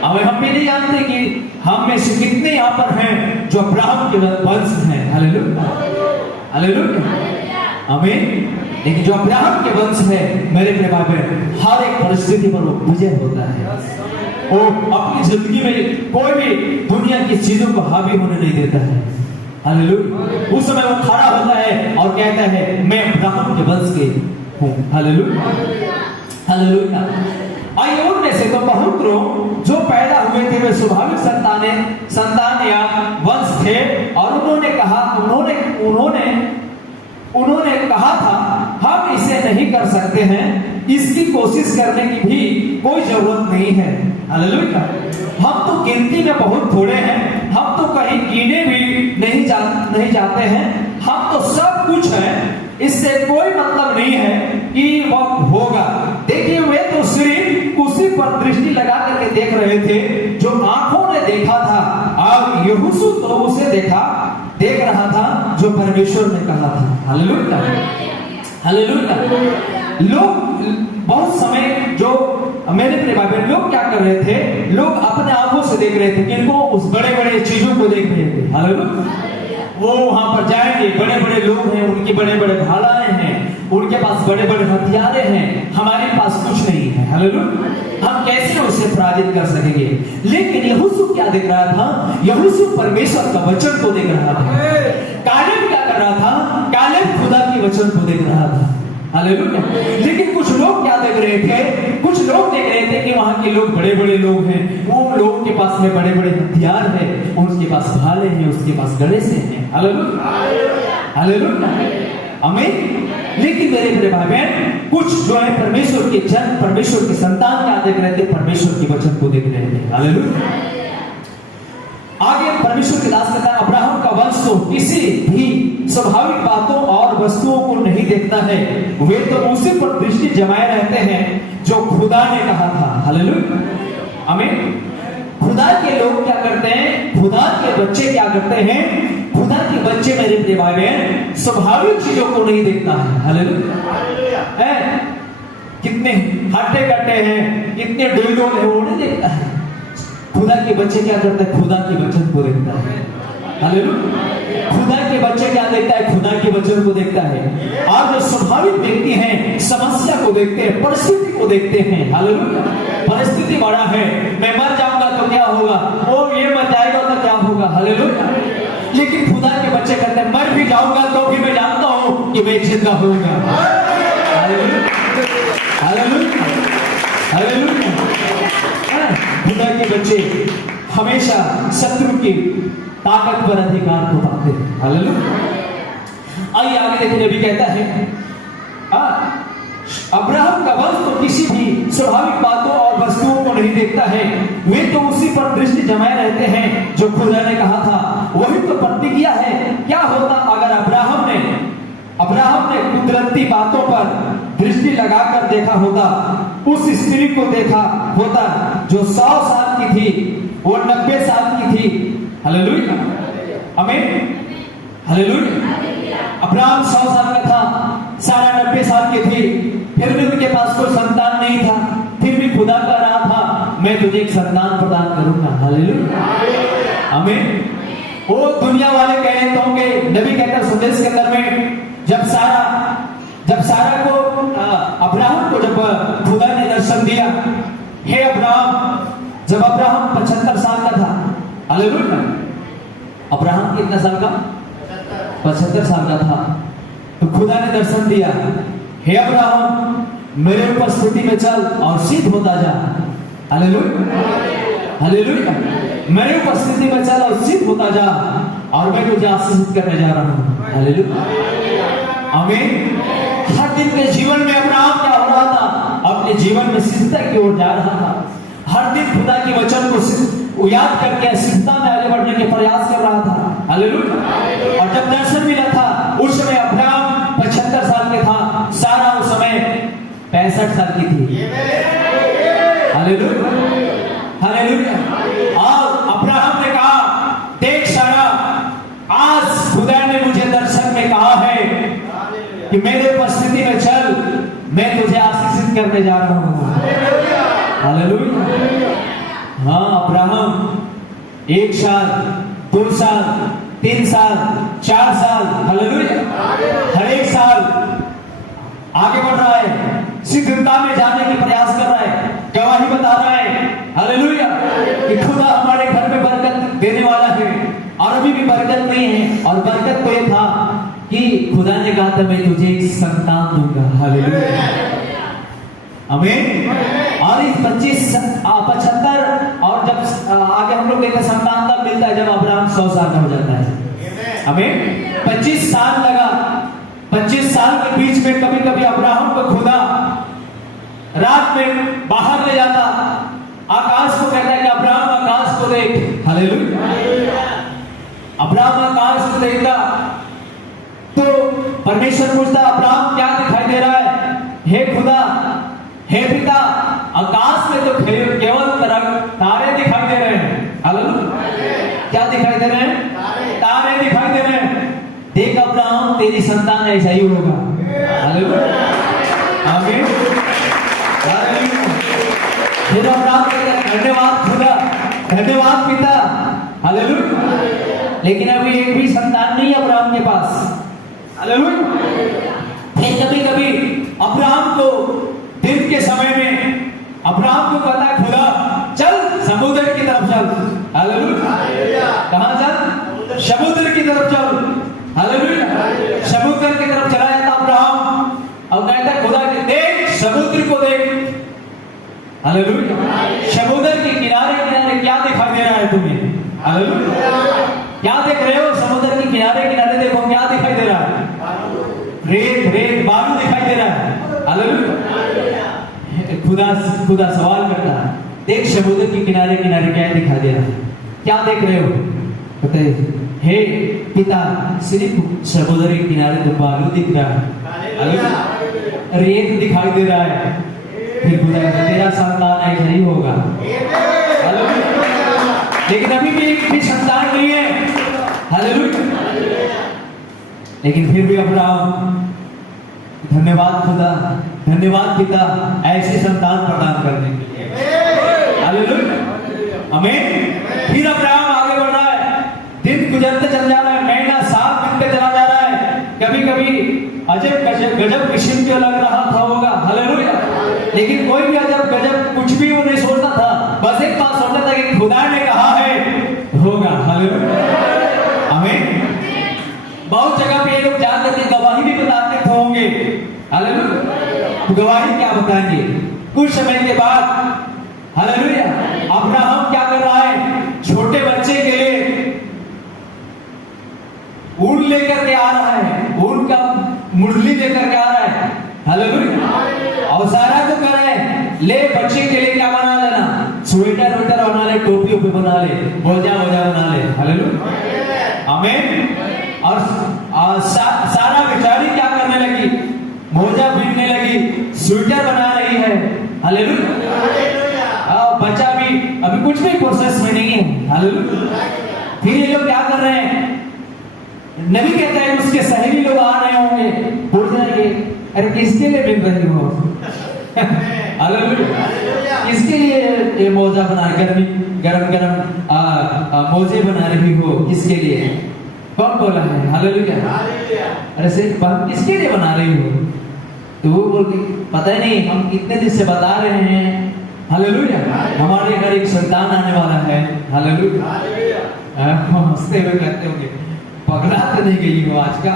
अब हम भी नहीं जानते कि हम में से कितने यहाँ पर हैं जो अब्राहम के वंश हैं। हालेलुया, हालेलुया, आमीन। लेकिन जो अब्राहम के वंश है मेरे प्रिय भाई बहन, हर एक परिस्थिति पर वो विजय होता है। वो अपनी जिंदगी में कोई भी दुनिया की चीजों को हावी होने नहीं देता है। हालेलुया। उस समय वो खड़ा होता है और कहता है मैं अब्राहम के वंश के हूँ। Hallelujah, hallelujah. आइए उनमें से तो बहुत लोग जो पैदा हुए थे वे स्वाभाविक संतान या वंश थे, और उन्होंने कहा था हम इसे नहीं कर सकते हैं, इसकी कोशिश करने की भी कोई जरूरत नहीं है। हालेलुया। हम तो गिनती में बहुत थोड़े हैं, हम तो कहीं गिने भी नहीं जाते हैं, हम तो सब कुछ है, इससे कोई मतलब नहीं है कि वह होगा। देखिए वे तो सिर्फ उसी पर दृष्टि लगा करके देख रहे थे जो आंखों ने देखा था, और यहोशू तो उसे देख रहा था जो परमेश्वर ने कहा था। Hallelujah, hallelujah. लोग बहुत समय जो मेरे प्रिय भाई लोग क्या कर रहे थे, लोग अपने आंखों से देख रहे थे, किनको? उस बड़े बड़े चीजों को देख रहे थे। हालेलुया। वो वहां पर जाएंगे, बड़े बड़े लोग हैं, उनके बड़े बड़े भालाएं हैं, उनके पास बड़े बड़े हथियारे हैं, हमारे पास कुछ नहीं है। हालेलुया। हम कैसे उसे पराजित कर सकेंगे? लेकिन यहोशू क्या देख रहा था? यहोशू परमेश्वर का वचन को देख रहा था। कालेब क्या कर रहा था? कालेब खुदा के वचन को देख रहा था। हालेलुया। लेकिन कुछ लोग क्या देख रहे थे? कुछ लोग देख रहे थे कि वहां के लोग बड़े बड़े लोग हैं, वो लोग के पास में बड़े बड़े हथियार है, उनके पास भाले हैं, उसके पास गड़े से हैं। हालेलुया, हालेलुया, आमीन। लेकिन मेरे बड़े भाई बहन, कुछ जो है परमेश्वर के जन, परमेश्वर के संतान क्या देख रहे थे? परमेश्वर के वचन को देख रहे थे। हालेलुया। आगे परमेश्वर के दास कहता है अब्राहम का वंश तो किसी भी स्वाभाविक बातों और वस्तुओं को नहीं देखता है, वे तो उसी पर दृष्टि जमाए रहते हैं जो खुदा ने कहा था। हालेलुया, आमीन। खुदा के लोग क्या करते हैं? खुदा के बच्चे क्या करते हैं? खुदा के बच्चे मेरे प्रिय भाई बहन स्वाभाविक चीजों को नहीं देखता है। हालेलुया। कितने हट्टे कट्टे हैं, कितने डोलडोल है, वो नहीं देखता है। खुदा के बच्चे क्या करते हैं? खुदा के वचन को देखता है। हालेलुया। खुदा के बच्चे क्या देखता है? खुदा के वचन को देखता है। और जो स्वाभाविक व्यक्ति हैं समस्या को देखते हैं, परिस्थिति को देखते हैं। हालेलुया। परिस्थिति बड़ा है, मैं मर जाऊंगा तो क्या होगा, वो ये मर जाएगा तो क्या होगा। हालेलुया। लेकिन खुदा के बच्चे कहते हैं मर भी जाऊंगा तो भी मैं जानता हूं कि मैं जिंदा होऊंगा। Hallelujah, hallelujah, hallelujah. खुदा के बच्चे हमेशा शत्रु की ताकत पर अधिकार को पाते हैं। हालेलुया। आइए आगे देखिए, नबी कहता है अब्राहम का वंश तो किसी भी स्वाभाविक बातों और वस्तुओं को नहीं देखता है, वे तो उसी पर दृष्टि जमाए रहते हैं जो खुदा ने कहा था। वही तो प्रतिज्ञा है। क्या होता अगर अब्राहम ने कुदरती बातों पर दृष्टि लगाकर देखा होता, उस स्त्री को देखा होता जो 100 साल की थी, वो 90 साल की थी। हालेलुया, आमीन, हालेलुया। अब्राहम 100 साल का था, सारा 90 साल की थी, फिर भी उनके पास कोई संतान नहीं था, फिर भी खुदा कह रहा था मैं तुझे एक संतान प्रदान करूंगा। हालेलुया, आमीन। वो दुनिया वाले कह रहे होंगे, नबी कहता संदेश के अंदर में जब सारा को अब्राहम को जब खुदा ने दर्शन दिया, हे अब्राहम, जब अब्राहम 75 साल का था। हालेलुया। अब्राहम कितना साल का? 75 साल का था। तो खुदा ने दर्शन दिया, हे अब्राहम मेरे उपस्थिति में चल और सिद्ध होता जा। Hallelujah, hallelujah. मेरे उपस्थिति में चल और सिद्ध होता जा, और मैं तुझे आशीषित करने जा रहा हूं। हालेलुया, आमीन। हर दिन के जीवन में अब्राहम क्या हो रहा था? अपने जीवन में सिद्धता की ओर जा रहा था। हर दिन खुदा के वचन को याद करके सिद्धता में आगे बढ़ने के प्रयास कर रहा था। हालेलुया। और जब दर्शन मिला था उस समय अब्राहम 75 साल के था, सारा उस समय 65 साल की थी। Hallelujah, hallelujah. और अब्राहम ने कहा देख सारा, आज खुदा ने मुझे दर्शन में कहा है कि मेरे उपस्थिति में चल, मैं तुझे आशीषित करने जा रहा हूं। हालेलुया। हाँ, अब्राहम 1 साल, 2 साल, 3 साल, 4 साल, हालेलुया, हर एक साल आगे बढ़ रहा है, सिद्धता में जाने की प्रयास कर रहा है, गवाही बता रहा है। हालेलुया, कि खुदा हमारे घर में बरकत देने वाला है। और अभी भी बरकत नहीं है, और बरकत तो ये था कि खुदा ने कहा था मैं तुझे एक संतान दूंगा। हालेलुया, आमीन। और इस 75 और जब आगे हम लोग देखते हैं संतान तब मिलता है जब अब्राहम 100 साल का हो जाता है। हमें 25 साल लगा। 25 साल के बीच में कभी कभी अब्राहम को खुदा रात में बाहर ले जाता, आकाश को कहता है कि अब्राहम आकाश को देख। हालेलुया। अब्राहम आकाश को देखता तो परमेश्वर पूछता अब्राहम क्या दिखाई दे रहा है? हे खुदा, हे पिता, आकाश में तो केवल तारे दिखाई दे रहे हैं। हालेलुया। क्या दिखाई दे रहे हैं? तारे दिखाई दे रहे हैं। देख अब्राहम, तेरी संतान ऐसा ही होगा। हालेलुया। आमीन। हालेलुया। फिर अब्राहम कहता है धन्यवाद खुदा, धन्यवाद पिता। हालेलुया। लेकिन अभी एक भी संतान नहीं अब्राहम के पास। हालेलुया। फिर कभी कभी अब्राहम को दिन के समय में अब्राहम को कहता है खुदा चल समुद्र की तरफ चल। हालेलुया। कहां चल? समुद्र की तरफ चल। हालेलुया। समुद्र की तरफ चला जाता अब्राहम और कहता है खुदा कि देख समुद्र को देख। हालेलुया। समुद्र के किनारे किनारे क्या दिखाई दे रहा है तुम्हें? हालेलुया। क्या देख रहे हो? समुद्र के किनारे किनारे देखो क्या दिखाई दे रहा है? रेत रेत बालू दिखाई दे रहा है। हालेलुया। खुदा सवाल करता है देख समुद्र के किनारे किनारे क्या दिखाई दे रहा है? क्या देख रहे हो? कहते हे पिता सिर्फ समुद्र के किनारे तो बालू दिख रहा है, रेत दिखाई दे रहा है। फिर खुदा कहता तेरा संतान ऐसा नहीं होगा। लेकिन अभी भी एक भी संतान नहीं है। हालेलुया। लेकिन फिर भी अब्राहम धन्यवाद खुदा, धन्यवाद पिता ऐसे संतान प्रदान करने के लिए। हालेलुया। आमीन। फिर अब्राहम आगे बढ़ रहा है, दिन गुजरते चल जा रहा है, महीना साल बीतते चला जा रहा है। कभी कभी अजब गजब किस्म के लग रहा था होगा। हालेलुया। लेकिन कोई भी अजब गजब कुछ भी वो नहीं सोचता था, बस एक बात सोचता था कि खुदा ने कहा है होगा। हालेलुया। आमीन। बहुत जगह पे ये लोग जानते थे, गवाही भी बताते थे होंगे। हालेलुया। तो गवाही क्या बताएंगे? कुछ समय के बाद हालेलुया अब्राहम क्या कर रहा है? छोटे बच्चे के लिए ऊन लेकर के आ रहा है, ऊन का मुरली लेकर के आ रहा है। हालेलुया। और सारा तो कर रहे हैं ले बच्चे के लिए क्या बना लेना, स्वेटर वेटर बना ले, टोपी ओपी बना ले, मोजा वोजा बना ले। हालेलुया। आमीन। और सारा बेचारी क्या करने लगी? मोजा पहनने लगी, स्वेटर बना रही है। हालेलुया। और बच्चा भी अभी कुछ भी प्रोसेस में नहीं है। हालेलुया। फिर ये लोग क्या कर रहे हैं? नबी कहता है उसके सहेली लोग आ रहे होंगे, बोल जाएंगे अरे किसके लिए बिन रही हो? हालेलुया। किसके लिए ये मोजा बना, गरम गरम मोजे बना रही हो? किसके लिए? कौन बोला है? हालेलुया। अरे सिर्फ किसके लिए बना रही हो? तो वो बोलती पता नहीं, हम कितने दिन से बता रहे हैं। हालेलुया। हमारे घर एक संतान आने वाला है। हालेलुया। हंसते हुए कहते होंगे पगला तो नहीं गई हो आज का?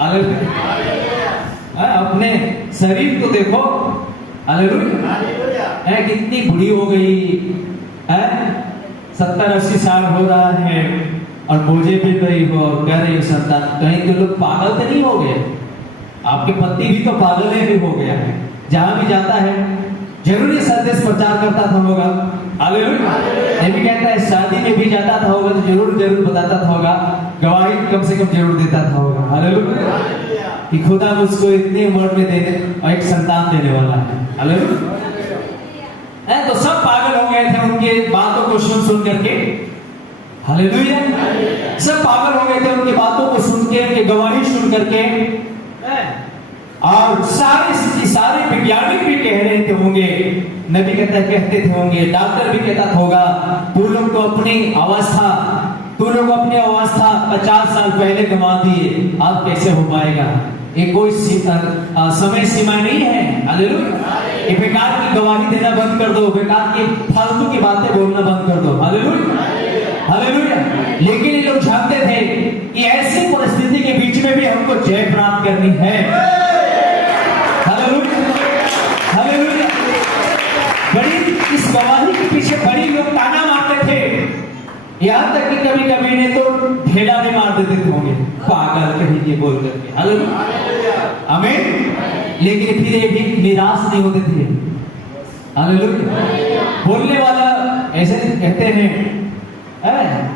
हालेलुया। अपने शरीर को देखो। हालेलुया। कितनी बुढ़ी हो गई है, 70-80 साल हो रहा है और मोजे भी रही हो, कह रही हो संतान। कहीं तो लोग पागल तो नहीं हो गए? आपके पति भी तो पागल ही हो गया है। जहां भी जाता है जरूरी संदेश प्रचार करता था होगा। हालेलुया। ये भी कहता है शादी में भी जाता था होगा तो जरूर बताता था होगा, गवाही कम से कम जरूर देता था होगा। हालेलुया। कि खुदा मुझको इतनी उम्र में देने और एक संतान देने वाला है। हालेलुया। तो सब पागल हो गए थे उनके बातों को सुन करके। हालेलुया। सब पागल हो गए थे उनकी बातों को सुन के, उनकी गवाही सुन करके। और सारे वैज्ञानिक भी कह रहे थे होंगे, नबी कहते थे होंगे, डॉक्टर भी कहता होगा तू लोग तो अपनी अवस्था 50 साल पहले गंवा दिए, अब कैसे हो पाएगा? ये कोई समय सीमा नहीं है। हालेलुया। ये बेकार की गवाही देना बंद कर दो, बेकार की फालतू की बातें बोलना बंद कर दो। हालेलुया। हालेलुया। लेकिन ये लोग जानते थे कि ऐसी परिस्थिति के बीच में भी हमको जय प्राप्त करनी है। हालेलुया। हालेलुया। इस गवाही के पीछे बड़ी लोग ताना मारते थे, यहाँ तक कि कभी कभी ने तो ढेला भी मार देते होंगे, पागल कहीं ये बोल करके। हालेलुया, आमीन। लेकिन फिर ये भी निराश नहीं होते थे। हालेलुया। बोलने वाला ऐसे कहते हैं,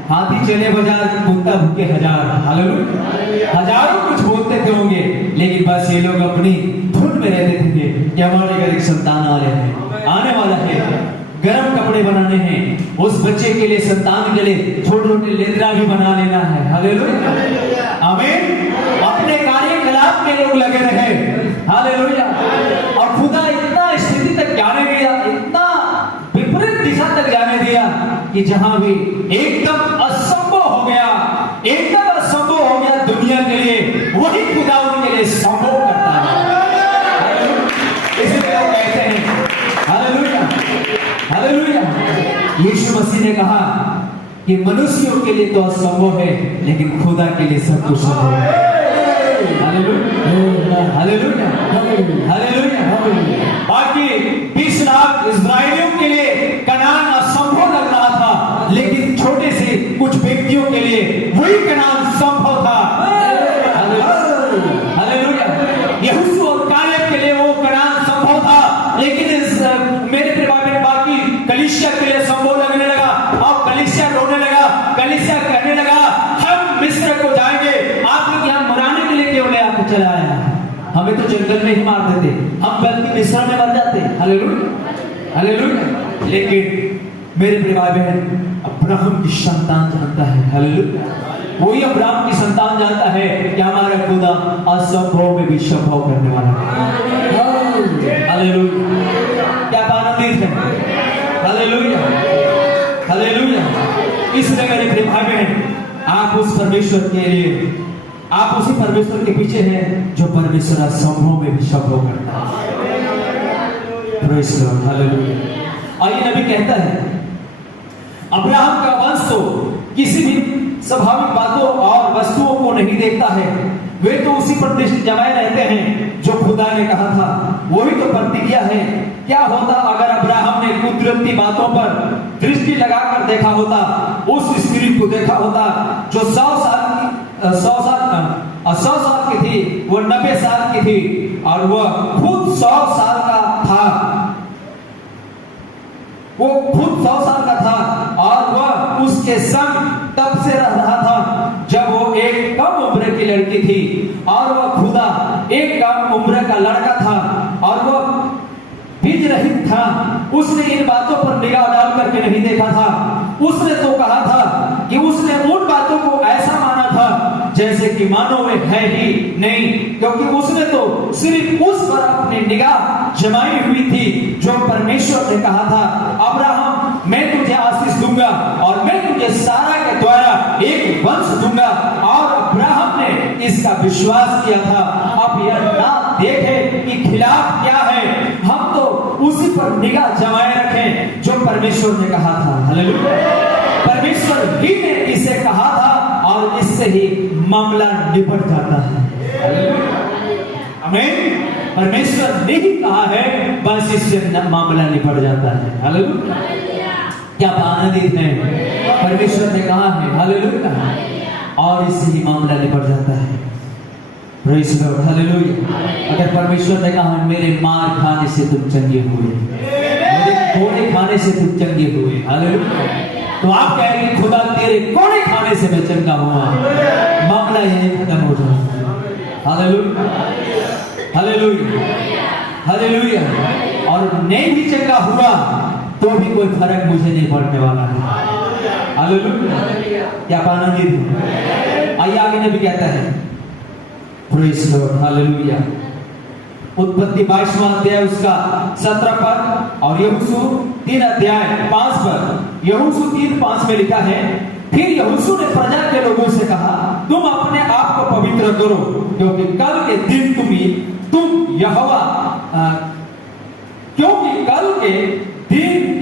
हाथी चले बाजार कुत्ता भूखे हजार। हालेलुया। हजारों कुछ बोलते थे होंगे, लेकिन बस ये लोग अपनी धुन में रहते थे कि हमारे घर एक संतान आने वाला है, गर्म कपड़े बनाने हैं, उस बच्चे के लिए, संतान के लिए छोटे छोटे लेंद्रा भी बना लेना है। हालेलुया, आमीन। अपने कार्यकलाप में लोग लगे रहे। हालेलुया। और खुदा इतना स्थिति तक जाने दिया, इतना विपरीत दिशा तक जाने दिया कि जहां भी एकदम असंभव हो गया, एकदम असंभव हो गया दुनिया के लिए, वही खुदा उनके लिए संभव करता है। इसलिए वो कहते हैं हालेलुया, हालेलुया। यीशु मसीह ने कहा कि मनुष्यों के लिए तो असंभव है, लेकिन खुदा के लिए सब कुछ संभव है। Hallelujah, hallelujah, hallelujah. बाकी 20 लाख इस्राएलियों के लिए कनान असंभव लग रहा था, लेकिन छोटे से कुछ व्यक्तियों के लिए वही कनान संभव था। हालेलुया। यहोशू और कालेब के लिए वो कनान संभव था, लेकिन मेरे प्रिय बाकी कलीसिया के लिए संभव लगने लगा। और कलीसिया रोने लगा, कलीसिया कहने लगा हम मिस्र को जाएंगे, आप लोग यहाँ मराने के लिए क्यों ले आके चला आया? हमें तो जंगल में ही मार देते, हम बल्कि मिस्र में मर जाते। Hallelujah, hallelujah. लेकिन मेरे प्रिय भाई बहन, अब्राहम की संतान जानता है, हालेलुया, वही अब्राहम की संतान जानता है कि हमारा खुदा असंभव में भी संभव करने वाला है। हालेलुया। क्या आनंदित है? Hallelujah, hallelujah. इसलिए मेरे प्रिय भाई बहन, आप उस परमेश्वर के लिए, आप उसी परमेश्वर के पीछे हैं जो परमेश्वर असंभव में भी संभव करता है। Praise the Lord, hallelujah. आइए नबी कहता है, अब्राहम का वंश तो किसी भी स्वाभाविक बातों और वस्तुओं को नहीं देखता है, वे तो उसी पर दृष्टि जमाए रहते हैं जो खुदा ने कहा था, वही तो प्रतिज्ञा है। क्या होता अगर अब्राहम ने कुदरती बातों पर दृष्टि लगाकर देखा होता, उस स्त्री को देखा होता जो 100 साल की थी, वो 90 साल की थी, और वह खुद 100 साल का था, वो खुद 100 साल का था, और वह उसके संग तब से रह रहा था जब वो एक कम उम्र की लड़की थी, और वह खुदा एक कम उम्र का लड़का था, और वह बीज रहित था। उसने इन बातों पर निगाह डाल करके नहीं देखा था। उसने तो कहा था कि उसने उन बातों को ऐसा माना था जैसे कि मानो वे है ही नहीं, क्योंकि उसने तो सिर्फ उस पर अपनी निगाह जमाई हुई थी जो परमेश्वर ने कहा था, अब्राहम मैं तुझे आशीष दूंगा और मैं तुझे सारा के द्वारा एक वंश दूंगा। और अब्राहम ने इसका विश्वास किया था। अब यह ना देखे कि खिलाफ क्या है, हम तो उसी पर निगाह जमाए रखें जो परमेश्वर ने कहा था। हालेलुया। परमेश्वर ही ने इसे कहा था और इससे ही मामला निपट जाता है। आमीन। परमेश्वर ने ही कहा है, बस इससे मामला निपट जाता है। हालेलुया। क्या आनंदित है? परमेश्वर ने कहा है, हालेलुया, और इससे ही मामला निपट जाता है। Praise the Lord, hallelujah. अगर परमेश्वर ने कहा मेरे मार खाने से तुम चंगे हुए, मेरे कोड़े खाने से तुम चंगे हुए, हालेलुया, तो आप कहेंगे खुदा तेरे कोड़े खाने से मैं चंगा हुआ, मामला यही खत्म हो जाएगा। Hallelujah, hallelujah, hallelujah. और नहीं भी चंगा हुआ तो भी कोई फर्क मुझे नहीं पड़ने वाला है। हालेलुया। क्या आनंदित है? आइए आगे नबी कहता है, प्रेज़ द लॉर्ड, हालेलुया। उत्पत्ति 22वां अध्याय उसका 17 पद और यहोशू 3 अध्याय 5 पद। यहोशू 3:5 में लिखा है, फिर यहोशू ने प्रजा के लोगों से कहा, तुम अपने आप को पवित्र करो, क्योंकि कल के दिन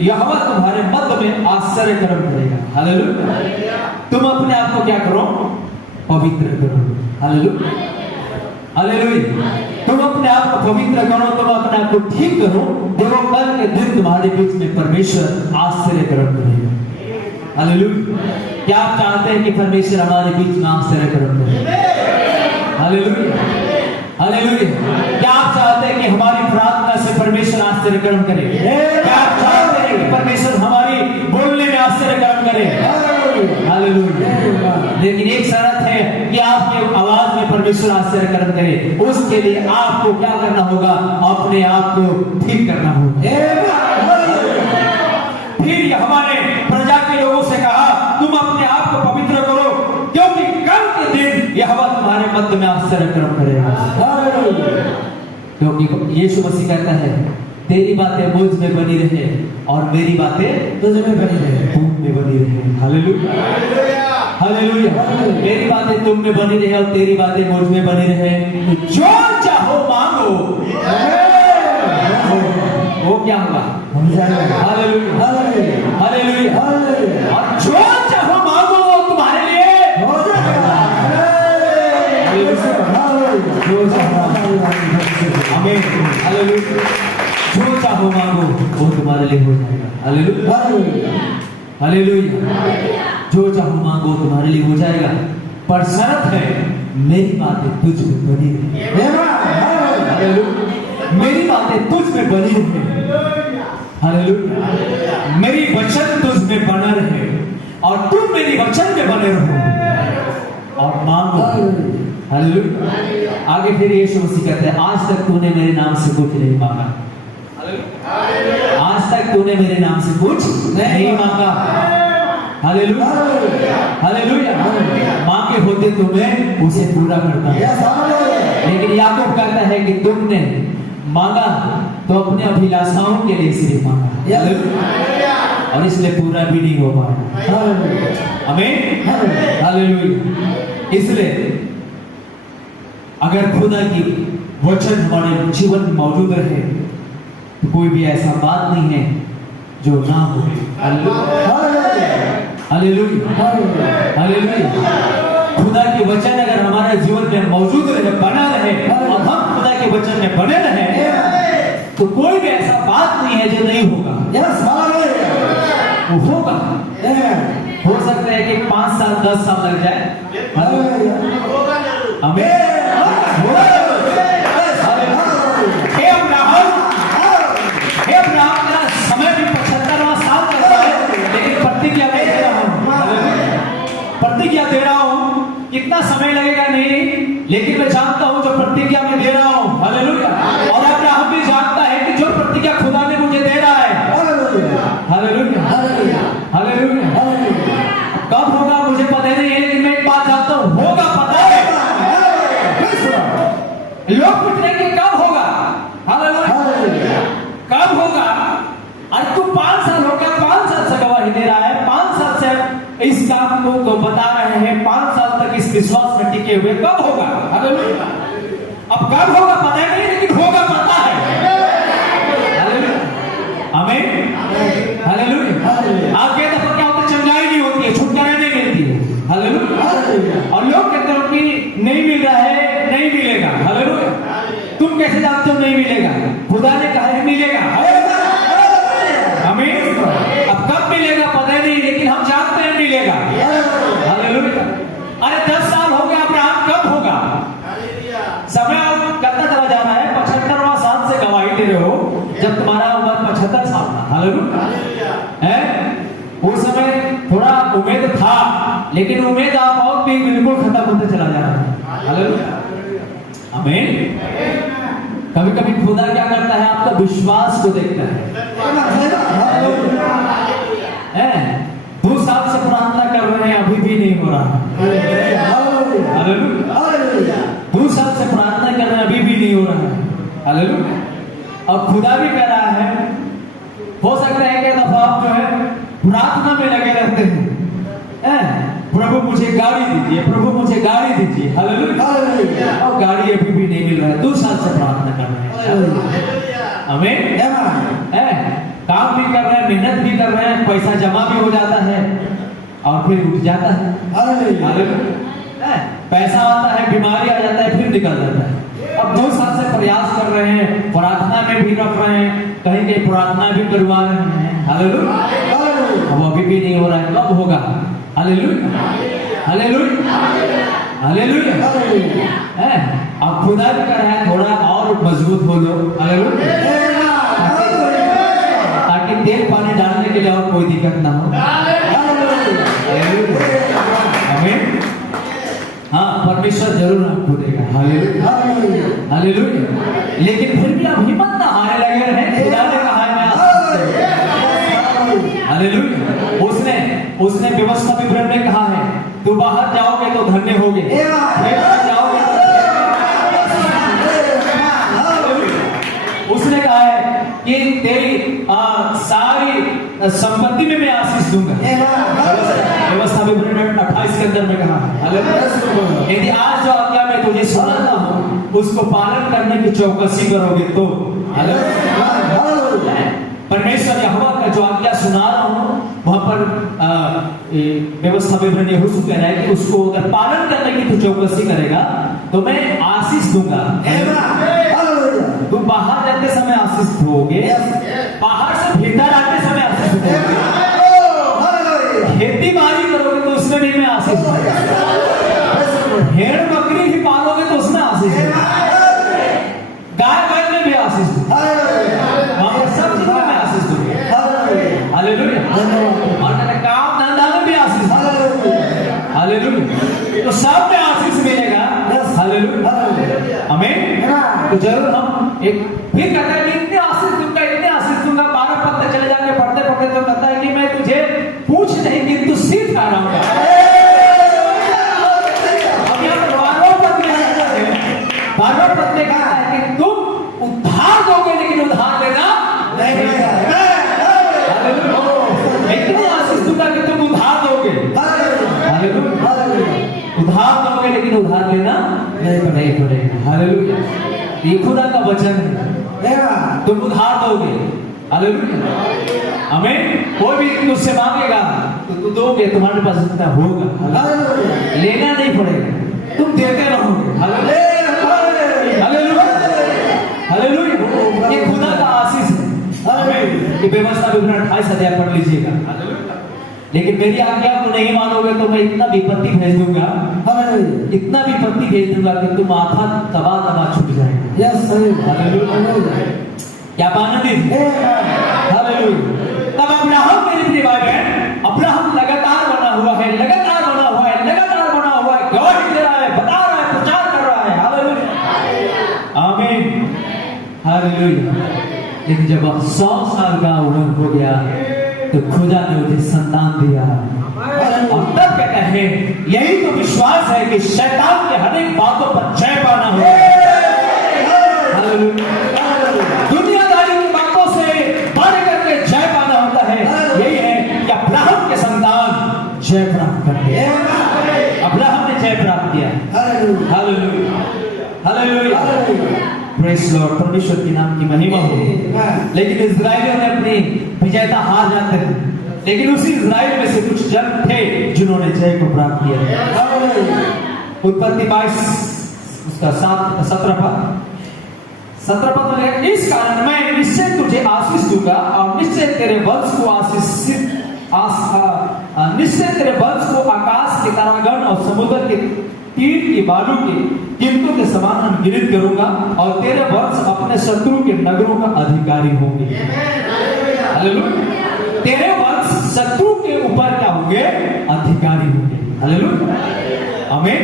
यहोवा तुम्हारे मध्य में आश्चर्य कर्म करेगा। हालेलुया। तुम अपने आप को क्या करो? पवित्र करो। Hallelujah, hallelujah. तुम अपने आप को पवित्र करो, तुम अपने आप को ठीक करो, देखो कल के दिन तुम्हारे बीच में परमेश्वर आश्चर्य कर्म करेगा। हालेलुया। क्या आप चाहते हैं कि परमेश्वर हमारे बीच में आश्चर्य कर्म करे? Hallelujah, hallelujah. क्या आप चाहते हैं कि हमारी प्रार्थना से परमेश्वर आश्चर्य कर्म करे? क्या आप चाहते हैं कि परमेश्वर हमारी बोलने में आश्चर्य कर्म करे? हालेलुया। लेकिन एक शर्त है कि आपके आवाज में परमेश्वर आश्चर्य कर्म करे, उसके लिए आपको क्या करना होगा? अपने आप को ठीक करना होगा। फिर हमारे प्रजा के लोगों से कहा, तुम अपने आप को पवित्र करो, क्योंकि कल के दिन यहोवा तुम्हारे मध्य में आश्चर्य कर्म करेगा। क्योंकि यीशु मसीह कहता है, तेरी बातें मुझ में बनी रहे और मेरी बातें तुझ में बनी रहे, तुम में बनी रहे। Hallelujah, hallelujah. मेरी बातें तुम में बनी रहे और तेरी बातें मुझ में बनी रहे। जो चाहो मांगो, वो क्या होगा? Hallelujah, hallelujah. और जो चाहो मांगो वो तुम्हारे लिए हो जाएगा। आमीन, हालेलुया। जो चाहो मांगो वो तुम्हारे लिए हो जाएगा। Hallelujah, hallelujah. जो चाहो मांगो तुम्हारे लिए हो जाएगा, पर शर्त है मेरी बातें तुझ में बनी रहे। मेरी बातें तुझ में बनी रहे। हालेलुया। मेरी वचन तुझ में बना रहे और तुम मेरी वचन में बने रहो और मांगो। हालेलुया। आगे फिर यीशु मसीह कहते हैं, आज तक तूने मेरे नाम से कुछ नहीं मांगा। आज तक तूने मेरे नाम से कुछ नहीं मांगा। Hallelujah, hallelujah. मांगे होते तुम्हें उसे पूरा करता है। लेकिन याकूब कहता है कि तुमने मांगा तो अपने अभिलाषाओं के लिए सिर्फ मांगा, और इसलिए पूरा भी नहीं हो पाया। आमीन, हालेलुया। इसलिए अगर खुदा की वचन हमारे जीवन में मौजूद रहे तो कोई भी ऐसा बात नहीं है जो ना हो। Hallelujah, hallelujah. खुदा के वचन अगर हमारे जीवन में मौजूद रहे, बना रहे, और हम खुदा के वचन में बने रहे, तो कोई भी ऐसा बात नहीं है जो नहीं होगा। वो होगा। हो सकता है कि 5 साल 10 साल लग जाए। आमीन। हे अब्राहम, तेरा समय भी 75वां साल चल रहा है, लेकिन प्रतिज्ञा दे रहा हूं, प्रतिज्ञा दे रहा हूं, कितना समय लगेगा नहीं, लेकिन मैं जानता हूं जो प्रतिज्ञा मैं दे रहा हूं। हालेलुया। और अब्राहम भी जानता है कि जो प्रतिज्ञा खुदा ने मुझे दे रहा है, हालेलुया, हालेलुया। कब होगा मुझे पता नहीं है, लेकिन मैं एक बात जानता हूं, होगा पता है। लोग पूछ रहे कि कब होगा? हालेलुया, कब होगा? अरे तू 5 साल हो गया, 5 साल से गवाही दे रहा है, 5 साल से इस काम को बता रहे हैं, 5 साल तक इस विश्वास में टिके हुए, कब होगा? हालेलुया। अब कब होगा पता नहीं, लेकिन होगा पता है। हालेलुया, आमीन, हालेलुया। आगे दफा क्या होता है, चंगाई नहीं होती है, छुटकारा नहीं मिलती है। हालेलुया। और लोग कहते हैं कि नहीं मिल रहा है, नहीं मिलेगा। हालेलुया। तुम कैसे जानते हो नहीं मिलेगा? खुदा ने कहा है मिलेगा। आमीन। अब कब मिलेगा पता नहीं, लेकिन हम जानते हैं मिलेगा। हालेलुया। अरे 10 साल हो गया अब्राहम, कब होगा? समय करता चला जा रहा है। 75वां साल से गवाही दे रहे हो, जब तुम्हारा उम्र 75 साल था। हालेलुया। है उस समय थोड़ा उम्मीद था, लेकिन उम्मीद आप और भी बिल्कुल खत्म होते चला जा रहा है। हालेलुया, आमीन। कभी कभी खुदा क्या करता है, आपका विश्वास को देखता है। 2 साल से प्रार्थना कर रहे हैं, अभी भी नहीं हो रहा। हालेलुया। 2 साल से प्रार्थना कर रहे हैं, अभी भी नहीं हो रहा है। हालेलुया। और खुदा भी कह रहा है, हो सकता है कि दफा आप जो है प्रार्थना में लगे रहते हैं, प्रभु मुझे गाड़ी दीजिए, प्रभु मुझे गाड़ी दीजिए। हालेलुया। और गाड़ी अभी भी नहीं मिल रहा है, 2 साल से प्रार्थना कर रहे हैं। आमीन। काम भी कर रहे हैं, मेहनत भी कर रहे हैं, पैसा जमा भी हो जाता है और फिर उठ जाता है। हालेलुया। पैसा आता है, बीमारी आ जाता है, फिर निकल जाता है। अब 2 साल से प्रयास कर रहे हैं, प्रार्थना में भी रख रहे हैं, कहीं कहीं प्रार्थना भी करवा रहे हैं। हालेलुया। अब अभी भी नहीं हो रहा है, कब होगा? Hallelujah, hallelujah, hallelujah. अब खुदा भी कर रहा है, थोड़ा और मजबूत हो लो। हालेलुया। ताकि तेल पानी डालने के लिए और कोई दिक्कत ना हो। आमीन। हाँ, परमेश्वर जरूर आपको देगा। Hallelujah, hallelujah. लेकिन फिर भी आप हिम्मत ना हारे लगे रहे, खुदा ने कहा है मैं हालेलुया। उसने व्यवस्था विवरण में कहा है, तू बाहर जाओगे तो धन्य होगे, जाओगे तो उसने कहा है कि तेरी सारी संपत्ति में मैं आशीष दूंगा। व्यवस्था विवरण 28 के अंदर में कहा है, यदि आज जो आज्ञा मैं तुझे सुनाता हूँ उसको पालन करने की चौकसी करोगे तो। परमेश्वर यहोवा का जो आज्ञा सुना रहा हूँ वहां पर व्यवस्था विवरण यहोशू कह रहा है कि उसको अगर पालन करने की तू चौकसी करेगा तो मैं आशीष दूंगा। तू बाहर जाते समय आशीष दोगे, बाहर से भीतर आते समय आशीष दोगे, खेती बाड़ी करोगे तो उसमें भी मैं आशीष दूंगा, भेड़ बकरी भी पालोगे तो उसमें आशीष दूंगा, गाय बैल में भी आशीष दूंगा, वहां पर सब चीज में आशीष दूंगा। हालेलुया। और तेरे काम धंधा में भी आशीष दूंगा। हालेलुया। तो सब में आशीष मिलेगा। हालेलुया, आमीन। तो जरूर हम एक फिर कहता है कि इतने आशीष दूंगा 12 पद तक चले जाके पढ़ते पढ़ते तो कहता है कि मैं तुझे पूछ नहीं किंतु सीख आ रहा हूँ। अब यहाँ पर 12 पद में कहा है कि तुम उद्धार दोगे लेकिन उधार लेना नहीं। इतनी आशीष दूंगा कि तुम उधार दोगे, उधार दोगे लेकिन उधार लेना नहीं पड़ेगा। हालेलुया। ये खुदा का वचन है, तुम उधार दोगे। हालेलुया, आमीन। कोई भी तुझसे मांगेगा तो तू दोगे, तुम्हारे पास इतना होगा, लेना नहीं पड़ेगा, तुम देते रहोगे। Hallelujah, hallelujah. ये खुदा का आशीष है। आमीन। ये व्यवस्था विवरण 28 अध्याय पढ़ लीजिएगा। लेकिन मेरी आज्ञा को नहीं मानोगे तो मैं इतना विपत्ति भेज दूंगा, इतना विपत्ति भेज दूंगा कि तुम माथा तबा छूट जाएगा। हालेलुया। क्या आनंदित। हालेलुया। तब अब्राहम मेरे भाई बहन, अब्राहम लगातार बना हुआ है, लगातार बना हुआ है, लगातार बना हुआ है, गवाही दे रहा है, बता रहा है, प्रचार कर रहा है। हालेलुया, आमीन, हालेलुया। लेकिन जब 100 साल का उम्र हो गया तो खुदा ने मुझे संतान दिया। और तब क्या कहे, यही तो विश्वास है कि शैतान के हर एक बातों पर जय पाना हो। दुनियादारी की बातों से बढ़ करके जय पाना होता है। यही है कि अब्राहम के संतान जय प्राप्त करते हैं। अब्राहम ने जय प्राप्त किया। Hallelujah, hallelujah. Praise Lord. परमेश्वर के नाम की महिमा हो। लेकिन इस्राएलियों ने अपनी विजेता हार जाते थे, लेकिन उसी इस्राएल में से कुछ जन थे जिन्होंने जय को प्राप्त किया। उत्पत्ति 22 उसका 17 पद में, इस कारण मैं निश्चय तुझे आशीष दूंगा और निश्चय तेरे वंश को निश्चय तेरे वंश को आकाश के तारागण और समुद्र के तीर की बालू के कीमतों के समान अनुगिरित करूंगा और तेरे वंश अपने शत्रु के नगरों का अधिकारी होंगे। हालेलुया। तेरे वंश शत्रु के ऊपर क्या होंगे? अधिकारी होंगे। हालेलुया, आमीन।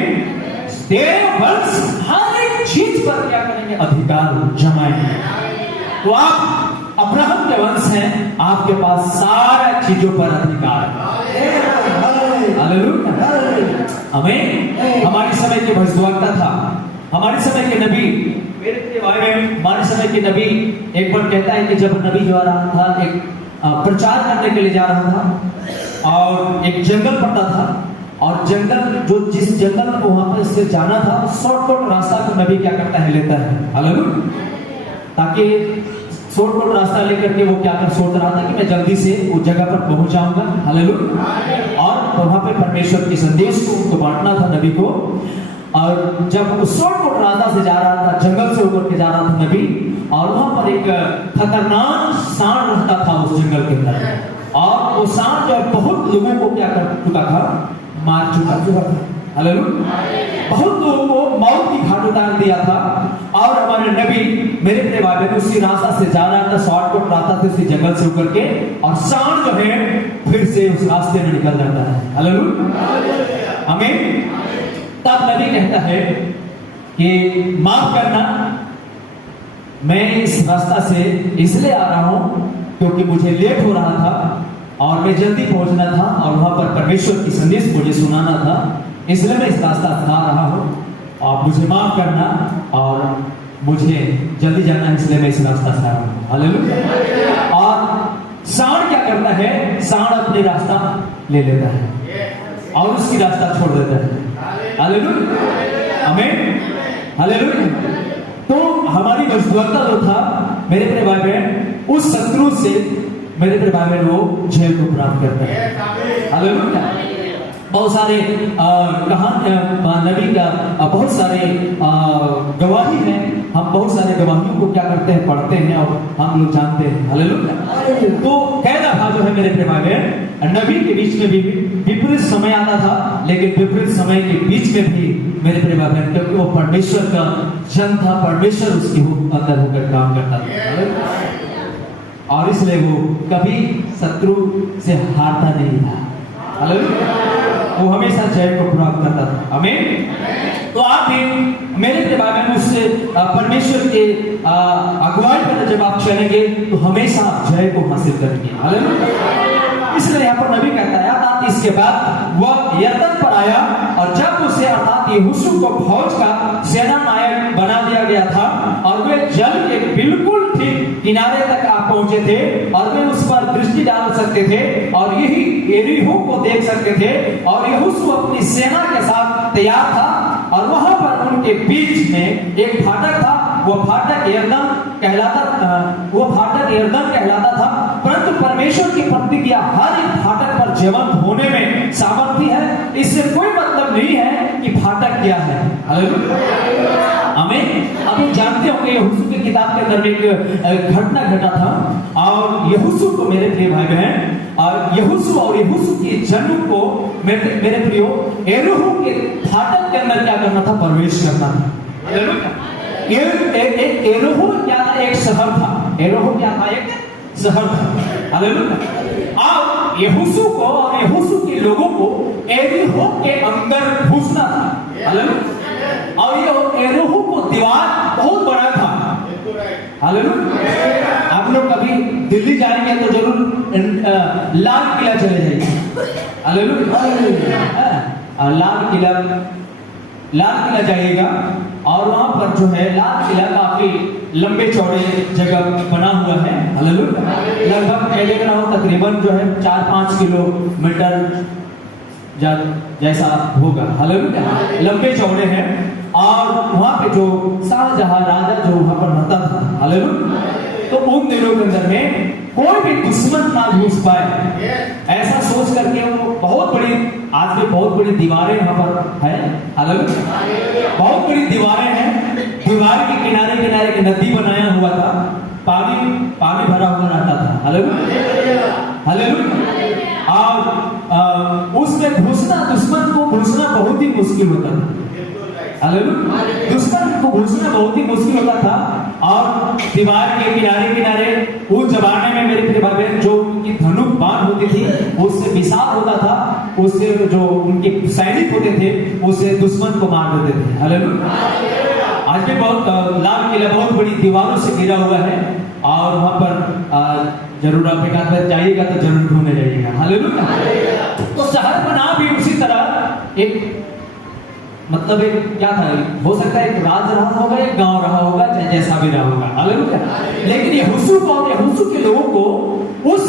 तेरे वंश हर एक चीज पर क्या करेंगे? अधिकार जमाएंगे। तो आप अब्राहम के वंश हैं, आपके पास सारा चीजों पर अधिकार है। हालेलुया, आमीन। हमारे समय के भविष्यवक्ता था, हमारे समय के नबी, मेरे भाई बहन, हमारे समय के नबी एक बार कहता है कि जब नबी जा रहा था, एक प्रचार करने के लिए जा रहा था और एक जंगल पड़ता था, और जंगल जो जिस जंगल को वहां पर इससे जाना था, शॉर्टकट रास्ता को नबी क्या करता है? लेता है। हालेलुया। ताकि शॉर्टकट रास्ता लेकर के वो क्या कर सोच रहा था कि मैं जल्दी से उस जगह पर पहुंच जाऊंगा। हालेलुया। और वहां पे परमेश्वर के संदेश को उनको बांटना था, नबी को। और जब उस शॉर्टकट रास्ता से जा रहा था, जंगल से होकर के जा रहा था नबी, और वहां पर एक खतरनाक सांड रहता था उस जंगल के अंदर, और वो सांड जो है बहुत लोगों को क्या कर चुका था, मार चुका था। हालेलुया। बहुत लोगों को मौत की घाट उतार दिया था। और हमारे नबी मेरे प्रिय भाई बहन उसी रास्ता से जा रहा था, शॉर्टकट रास्ता से उसी जंगल से होकर के, और सांड जो है फिर से उस रास्ते में निकल जाता है। हालेलुया, आमीन। तब नबी कहता है कि माफ करना, मैं इस रास्ता से इसलिए आ रहा हूं क्योंकि मुझे लेट हो रहा था और मैं जल्दी पहुंचना था और वहां पर परमेश्वर की संदेश मुझे सुनाना था, इसलिए मैं इस रास्ता से आ रहा हूं, आप मुझे माफ करना और मुझे जल्दी जाना है, इसलिए मैं इस रास्ता से आ रहा हूं। हालेलुया। और सांड क्या करता है, सांड अपनी रास्ता ले लेता है और उसकी रास्ता छोड़ देता है। हालेलुया, आमीन, हालेलुया। तो हमारी मजबूरता जो था मेरे प्रिय भाई बहन, उस शत्रु से मेरे प्रिय भाई बहन वो जय को प्राप्त करता है। हालेलुया। बहुत सारे नबी का बहुत सारे गवाही है, हम बहुत सारे गवाहियों को क्या करते हैं, पढ़ते हैं और हम लोग जानते हैं। हालेलुया। तो कई दफा जो है मेरे प्रिय भाई बहन, नबी के बीच में भी विपरीत समय आता था, लेकिन विपरीत समय के बीच में भी मेरे प्रिय भाई बहन, क्योंकि वो परमेश्वर का जन था, परमेश्वर उसके अंदर होकर काम करता था, और इसलिए वो कभी शत्रु से हारता नहीं था। हालेलुया। वो हमेशा जय को प्राप्त करता था। आमीन। तो आप भी मेरे प्रिय भाई बहन उससे परमेश्वर के अगुवाई पर जब आप चलेंगे तो हमेशा आप जय को हासिल करेंगे। हालेलुया। इसलिए यहाँ पर नबी कहता है, अर्थात इसके बाद वह यरदन पर आया और जब उसे अर्थात यहोशू को फौज का सेना नायक बना दिया गया था और वे जल के बिल्कुल ठीक किनारे तक आ पहुंचे थे और वे उस पर दृष्टि डाल सकते थे और यही यरीहो को देख सकते थे, और यहोशू अपनी सेना के साथ तैयार था और वहां पर उनके बीच में एक फाटक था, वो फाटक यरदन कहलाता था। परंतु परमेश्वर की प्रतिज्ञा हर एक फाटक पर जीवंत होने में सामर्थ्य है, इससे कोई मतलब नहीं है कि फाटक क्या है। हालेलुया, आमीन। अब आप जानते होंगे यहोशू की किताब के अंदर एक घटना घटा था, और यहोशू को मेरे प्रिय भाई बहन, और यहोशू के जन्म को मेरे प्रियो यरीहो के फाटक के अंदर क्या करना था, प्रवेश करना था। हालेलुया। यरीहो क्या था, एक शहर था। यरीहो क्या था, एक शहर था। हालेलुया। अब यहोशू को और यहोशू के लोगों को यरीहो के अंदर घुसना था। हालेलुया। और ये यरीहो को दीवार बहुत बड़ा था। हालेलुया। आप लोग कभी दिल्ली जाएंगे तो जरूर लाल किला चले जाइए। हालेलुया। लाल किला जाइएगा और वहां पर जो है लाल किला काफी लंबे चौड़े जगह बना हुआ है। हालेलुया। लगभग मैं देख रहा हूँ तकरीबन जो है 4-5 किलोमीटर जैसा होगा। हालेलुया। लंबे चौड़े हैं और वहां पे जो शाहजहां राजा जो वहां पर रहता था, हालेलुया, तो उन दिनों के अंदर में कोई भी दुश्मन ना घुस पाए, ऐसा सोच करके वो बहुत बड़ी, आज भी बहुत बड़ी दीवारें वहां पर है। हालेलुया। बहुत बड़ी दीवारें हैं, दीवार के किनारे किनारे की नदी बनाया हुआ था, पानी भरा हुआ रहता था। Hallelujah, hallelujah. और उसमें घुसना, दुश्मन को घुसना बहुत ही मुश्किल होता था। हालेलुया। दुश्मन को घुसना बहुत ही मुश्किल होता था, और दीवार के किनारे किनारे उस जमाने में मेरे प्रिय भाई बहन जो उनकी धनुक बाण होती थी उससे विशाल होता था, उससे जो उनके सैनिक होते थे उससे दुश्मन को मार देते थे। हालेलुया। आज भी बहुत लाल किला बहुत बड़ी दीवारों से घिरा हुआ है, और वहां पर जरूर आप एक आध बार जाइएगा तो जरूर घूमने जाइएगा। हालेलुया। तो शहर का नाम भी उसी तरह एक मतलब एक क्या था, हो सकता है एक राज रहा होगा, एक गांव रहा होगा, चाहे जैसा भी रहा होगा। हालेलुया। लेकिन यहोशू को और यहोशू के लोगों को उस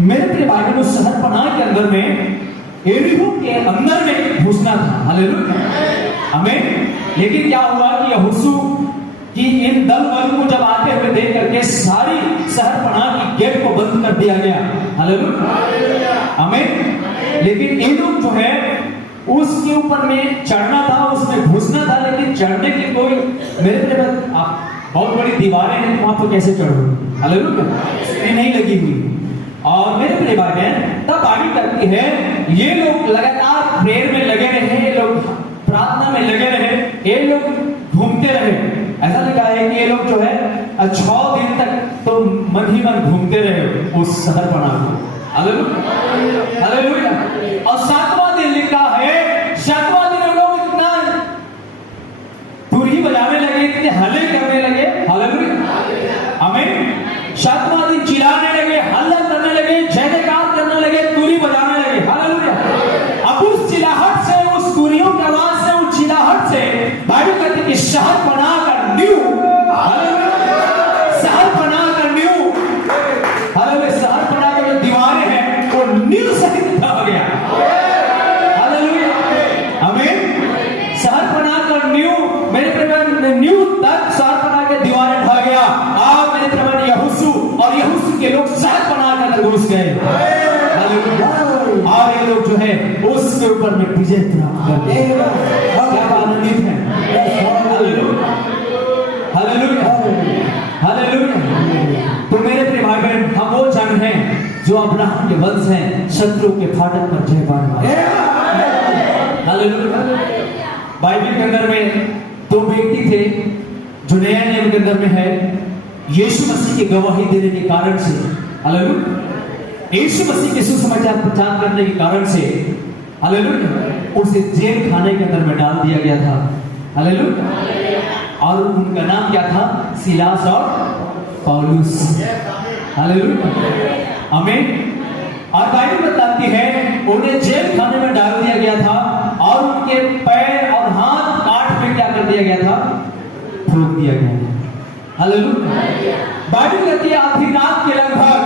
मेरे प्रिय भाई बहन उस शहर पनाह के अंदर में यरीहो के अंदर में घुसना था। हालेलुया, आमीन। लेकिन क्या हुआ कि यहोशू कि इन दल बल को जब आते हुए देख करके सारी शहर पनाह की गेट को बंद कर दिया गया। हालेलुया, आमीन। लेकिन ये लोग जो है उसके ऊपर में चढ़ना था, उसमें घुसना था, लेकिन चढ़ने की कोई मेरे आप बहुत बड़ी दीवारें हैं, तो वहां पर कैसे चढ़ोगे? हालेलुया, सीढ़ी नहीं लगी हुई। और मेरे प्रिय भाई बहन, तब आगे करती है, ये लोग लगातार प्रेयर में लगे रहे, ये लोग प्रार्थना में लगे रहे, ये लोग घूमते रहे। ऐसा लिखा है कि ये लोग जो है 6 दिन तक तो मन ही मन घूमते रहे उस शहरपनाह को। Hallelujah, hallelujah. और 7वां दिन लिखा है, 7वां दिन लोग इतना तुरही बजाने लगे, इतने हल्ले करने लगे। हालेलुया, आमीन। 7वां दिन चिल्लाने लगे, हल्ला करने लगे, जय जयकार करने लगे, तुरही बजाने लगे। हालेलुया। अब उस चिल्लाहट से, उस तुरहियों की आवाज से, उस चिल्लाहट से बाइबल कहती है कि शहरपनाह का न्यू, शहरपनाह का न्यू, हालेलुया, शहरपनाह की जो दीवारें हैं वो न्यू सहित ढह गया। हालेलुया, आमीन। शहरपनाह का न्यू, मेरे प्रिय न्यू तक शहरपनाह के दीवारें ढह गया। आप मेरे प्रिय यहोशू और यहोशू के लोग शहरपनाह के अंदर घुस गए। हालेलुया। और ये लोग जो है उसके ऊपर में विजय प्राप्त कर गए। क्या आनंदित है। Hallelujah, hallelujah, hallelujah. तो मेरे प्रिय भाई बहन, हम वो जन हैं जो अब्राहम के वंश हैं, शत्रु के फाटक पर जय पाने। हालेलुया। बाइबल के अंदर में 2 व्यक्ति थे जो नया नियम के अंदर में है, यीशु मसीह की गवाही देने के कारण से, हालेलुया, यीशु मसीह के सुसमाचार प्रचार करने के कारण से, हालेलुया, उसे जेल खाने के अंदर में डाल दिया गया था। हालेलुया। और उनका नाम क्या था? सिलास और पौलुस। हालेलुया, आमीन। और बाइबल बताती है उन्हें जेल खाने में डाल दिया गया था और उनके पैर और हाथ काट में क्या कर दिया गया था? ठोक दिया गया था। हालेलुया। बाइबल कहती है आधी रात के लगभग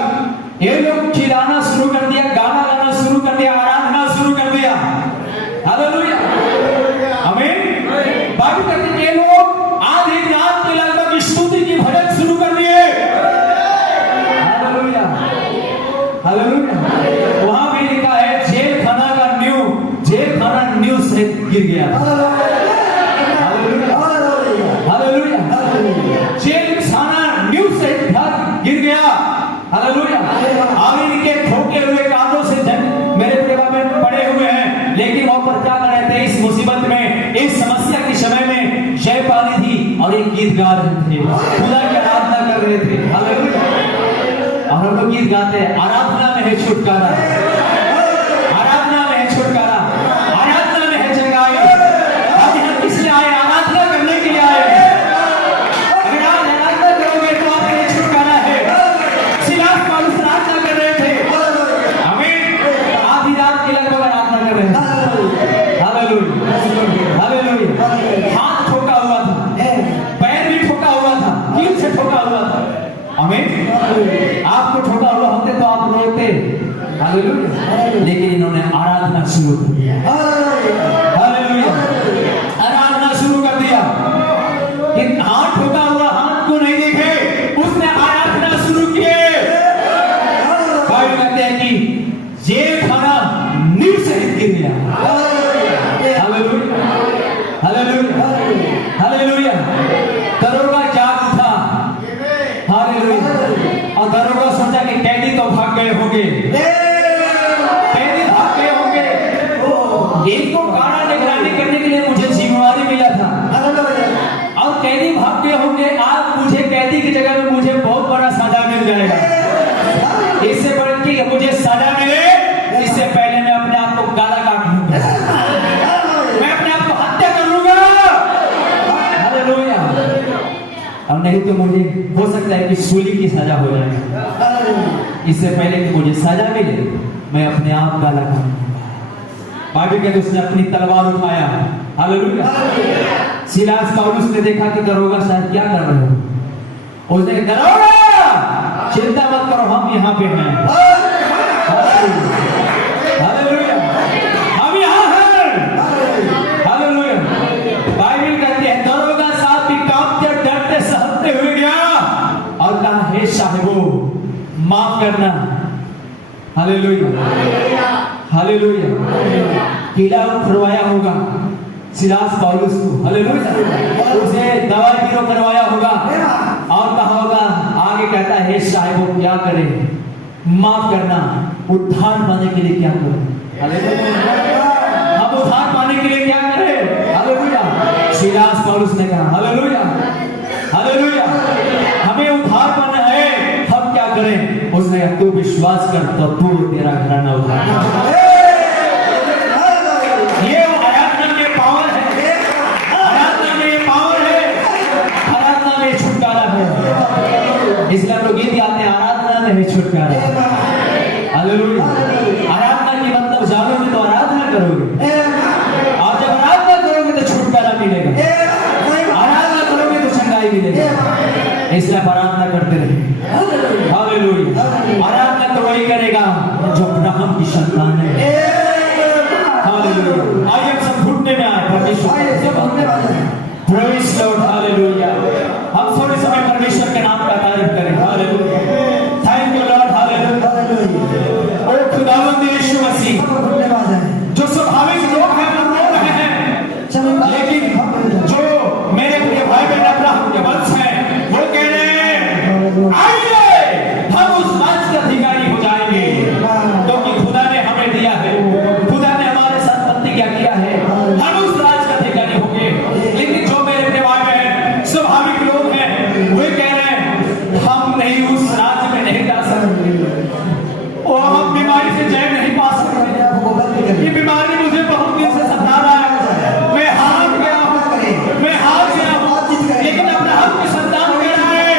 ये लोग चिल्लाना शुरू कर दिया, गाना गाना शुरू कर दिया, आराधना शुरू कर दिया। हालेलुया, आमीन। बाइबल कहती है ये लोग आधी रात के लगभग स्तुति की भजन शुरू कर दिए। Hallelujah, hallelujah. वहां भी लिखा है जेल खाना का न्यू, जेल खाना न्यू से गिर गया। Hallelujah, hallelujah. जेल खाना न्यू से गिर गया। हालेलुया। आमीन। के ठोके हुए कानों से मेरे प्रिय में पड़े हुए हैं, लेकिन वहां पर क्या कर रहे थे? इस मुसीबत में, इस समस्या के समय में जय पानी थी और एक गीत गा रहे थे, खुदा की आराधना कर रहे थे। हालेलुया। और हम लोग गीत गाते हैं, आराधना में है छुटकारा, आराधना में है छुटकारा, आराधना में है जगाई। हम यहाँ किस लिए आए? आराधना करने के लिए आए। अगर आप आराधना करोगे तो आपके लिए छुटकारा है। सिलास पौलुस आराधना कर रहे थे, आमीन। आधी रात के लगभग आराधना कर रहे थे। Hallelujah, hallelujah. हाथ ठोका हुआ था, पैर भी ठोका हुआ था, कील से ठोका हुआ था। आमीन। आपको ठोका हुआ होते तो आप रोते। हालेलुया। लेकिन इन्होंने आराधना शुरू कर दिया। हालेलुया, आराधना शुरू कर दिया। हाथ ठोका हुआ हाथ को नहीं देखे, उसने आराधना शुरू किए। बाइबल कहते हैं कि जेल खाना नींव से गिर गया। Hallelujah, hallelujah, hallelujah. दरोगा जाग उठा। हालेलुया। और दरोगा सोचा कि कैदी तो भाग गए होंगे, कैदी भाग गए होंगे, इनको कारा निगरानी करने के लिए मुझे जिम्मेवारी मिला था, और कैदी भाग गए होंगे। आज मुझे कैदी की जगह में मुझे बहुत बड़ा सजा मिल जाएगा। इससे बढ़ के मुझे सजा मिले, इससे पहले मैं अपने आप को गाला काट लूंगा, मैं अपने आप को हत्या कर लूंगा। हालेलुया। और नहीं तो मुझे हो सकता है कि सूली की सजा हो जाए। इससे पहले कि मुझे सजा मिले, मैं अपने आप गाला काटूंगा। बाइबल कहती है उसने अपनी तलवार उठाया। हालेलुया। सिलास पौलुस ने देखा कि दरोगा साहब क्या कर रहे हो। उसने दरोगा चिंता मत करो, हम यहाँ पे हैं। हालेलुया, हम यहाँ हैं। हालेलुया। बाइबल कहती है दरोगा साहब भी कांपते डरते सहमते हुए गया और कहा हे साहिबो माफ करना। Hallelujah, hallelujah. किला उखड़वाया होगा सिलास पौलुस को, हालेलुया, उसे दवाई बीरो करवाया होगा और कहा होगा, आगे कहता है हे साहिब वो क्या करे, माफ करना, उद्धार पाने के लिए क्या करें, हालेलुया, हम उद्धार पाने के लिए क्या करें, हालेलुया। सिलास पौलुस ने कहा हालेलुया, हालेलुया, हमें उद्धार पाना है, हम क्या करें, उसने कहा तू विश्वास कर तो तू तेरा घराना उद्धार। ये आराधना में पावर है, आराधना में पावर है, आराधना में छुटकारा है। इसलिए हम लोग गीत गाते हैं, आराधना में है छुटकारा, हालेलुया। आराधना की मतलब जानोगे तो आराधना करोगे, और जब आराधना करोगे तो छुटकारा मिलेगा, आराधना करोगे तो चंगाई मिलेगी। इसलिए आप आराधना करते रहे, हालेलुया। आराधना तो वही करेगा जो अब्राहम की संतान है, हालेलुया। आइए हम सब घुटने में आए, परमेश्वर प्रेज़ लॉर्ड, हालेलुया। हम थोड़े समय परमेश्वर के नाम का तारीफ करें, hallelujah. Thank you lord, hallelujah. ओ खुदावंद यीशु मसीह, जो स्वाभाविक लोग हैं वो रो रहे हैं, लेकिन जो मेरे प्रिय भाई बहन अब्राहम के वंश हैं वो कह रहे हैं आइए हम उस वंश के अधिकारी हो जाएंगे, क्योंकि खुदा ने हमें दिया है, खुदा ने हमारे साथ प्रतिज्ञा किया है, हम उस राज के अधिकारी होंगे। लेकिन जो मेरे प्रिय भाई बहन स्वाभाविक लोग हैं वे कह रहे हैं हम नहीं उस राज्य में नहीं जा सकते, और हम बीमारी से चैन नहीं पा सकते, ये बीमारी मुझे बहुत दिन से सता रहा है, मैं हार गया हूं, मैं हार गया हूं। लेकिन अब्राहम की संतान कह रहा है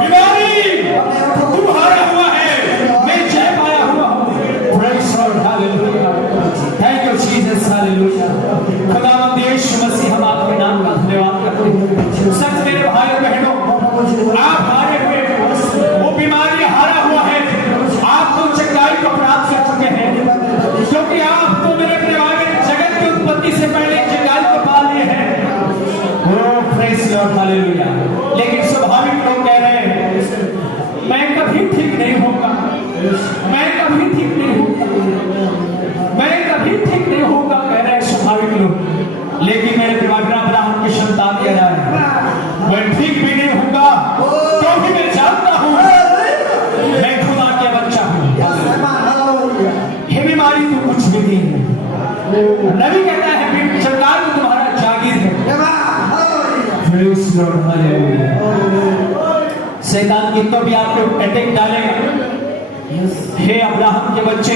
बीमारी तू हारा हुआ है, मैं जय पाया हुआ हूं। Praise Lord, hallelujah. Thank you Jesus, hallelujah. खुदावंद यीशु मसीह, हम आपके नाम का धन्यवाद करते हैं। सच मेरे भाई और बहनों, आप हारे हुए, वो बीमारी हारा हुआ है, आप तो चंगाई को प्राप्त कर चुके हैं, क्योंकि आप तो मेरे परिवार में जगत की उत्पत्ति से पहले चंगाई को पा लिए हैं। ओह प्रेज़ लॉर्ड, हालेलुया। लेकिन स्वाभाविक लोग कह रहे हैं मैं कभी ठीक नहीं होगा, मैं कभी ठीक नहीं होगा, मैं कभी ठीक नहीं होगा, कह रहे हैं स्वाभाविक लोग। लेकिन मेरे परिवार अब्राहम की संतान कह रहा है मैं ठीक भी नहीं होगा, क्योंकि मैं जानता हूं मैं खुदा के बच्चा हूं। ये बीमारी तो कुछ भी नहीं है, नबी कहता है चंगाई तो तुम्हारा जागीर है। Praise Lord, hallelujah. शैतान की तो भी आपको अटैक डालेगा, हे अब्राहम के बच्चे,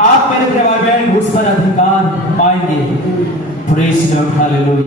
आप मेरे प्रिय भाई बहन उस पर अधिकार पाएंगे। Praise Lord, hallelujah.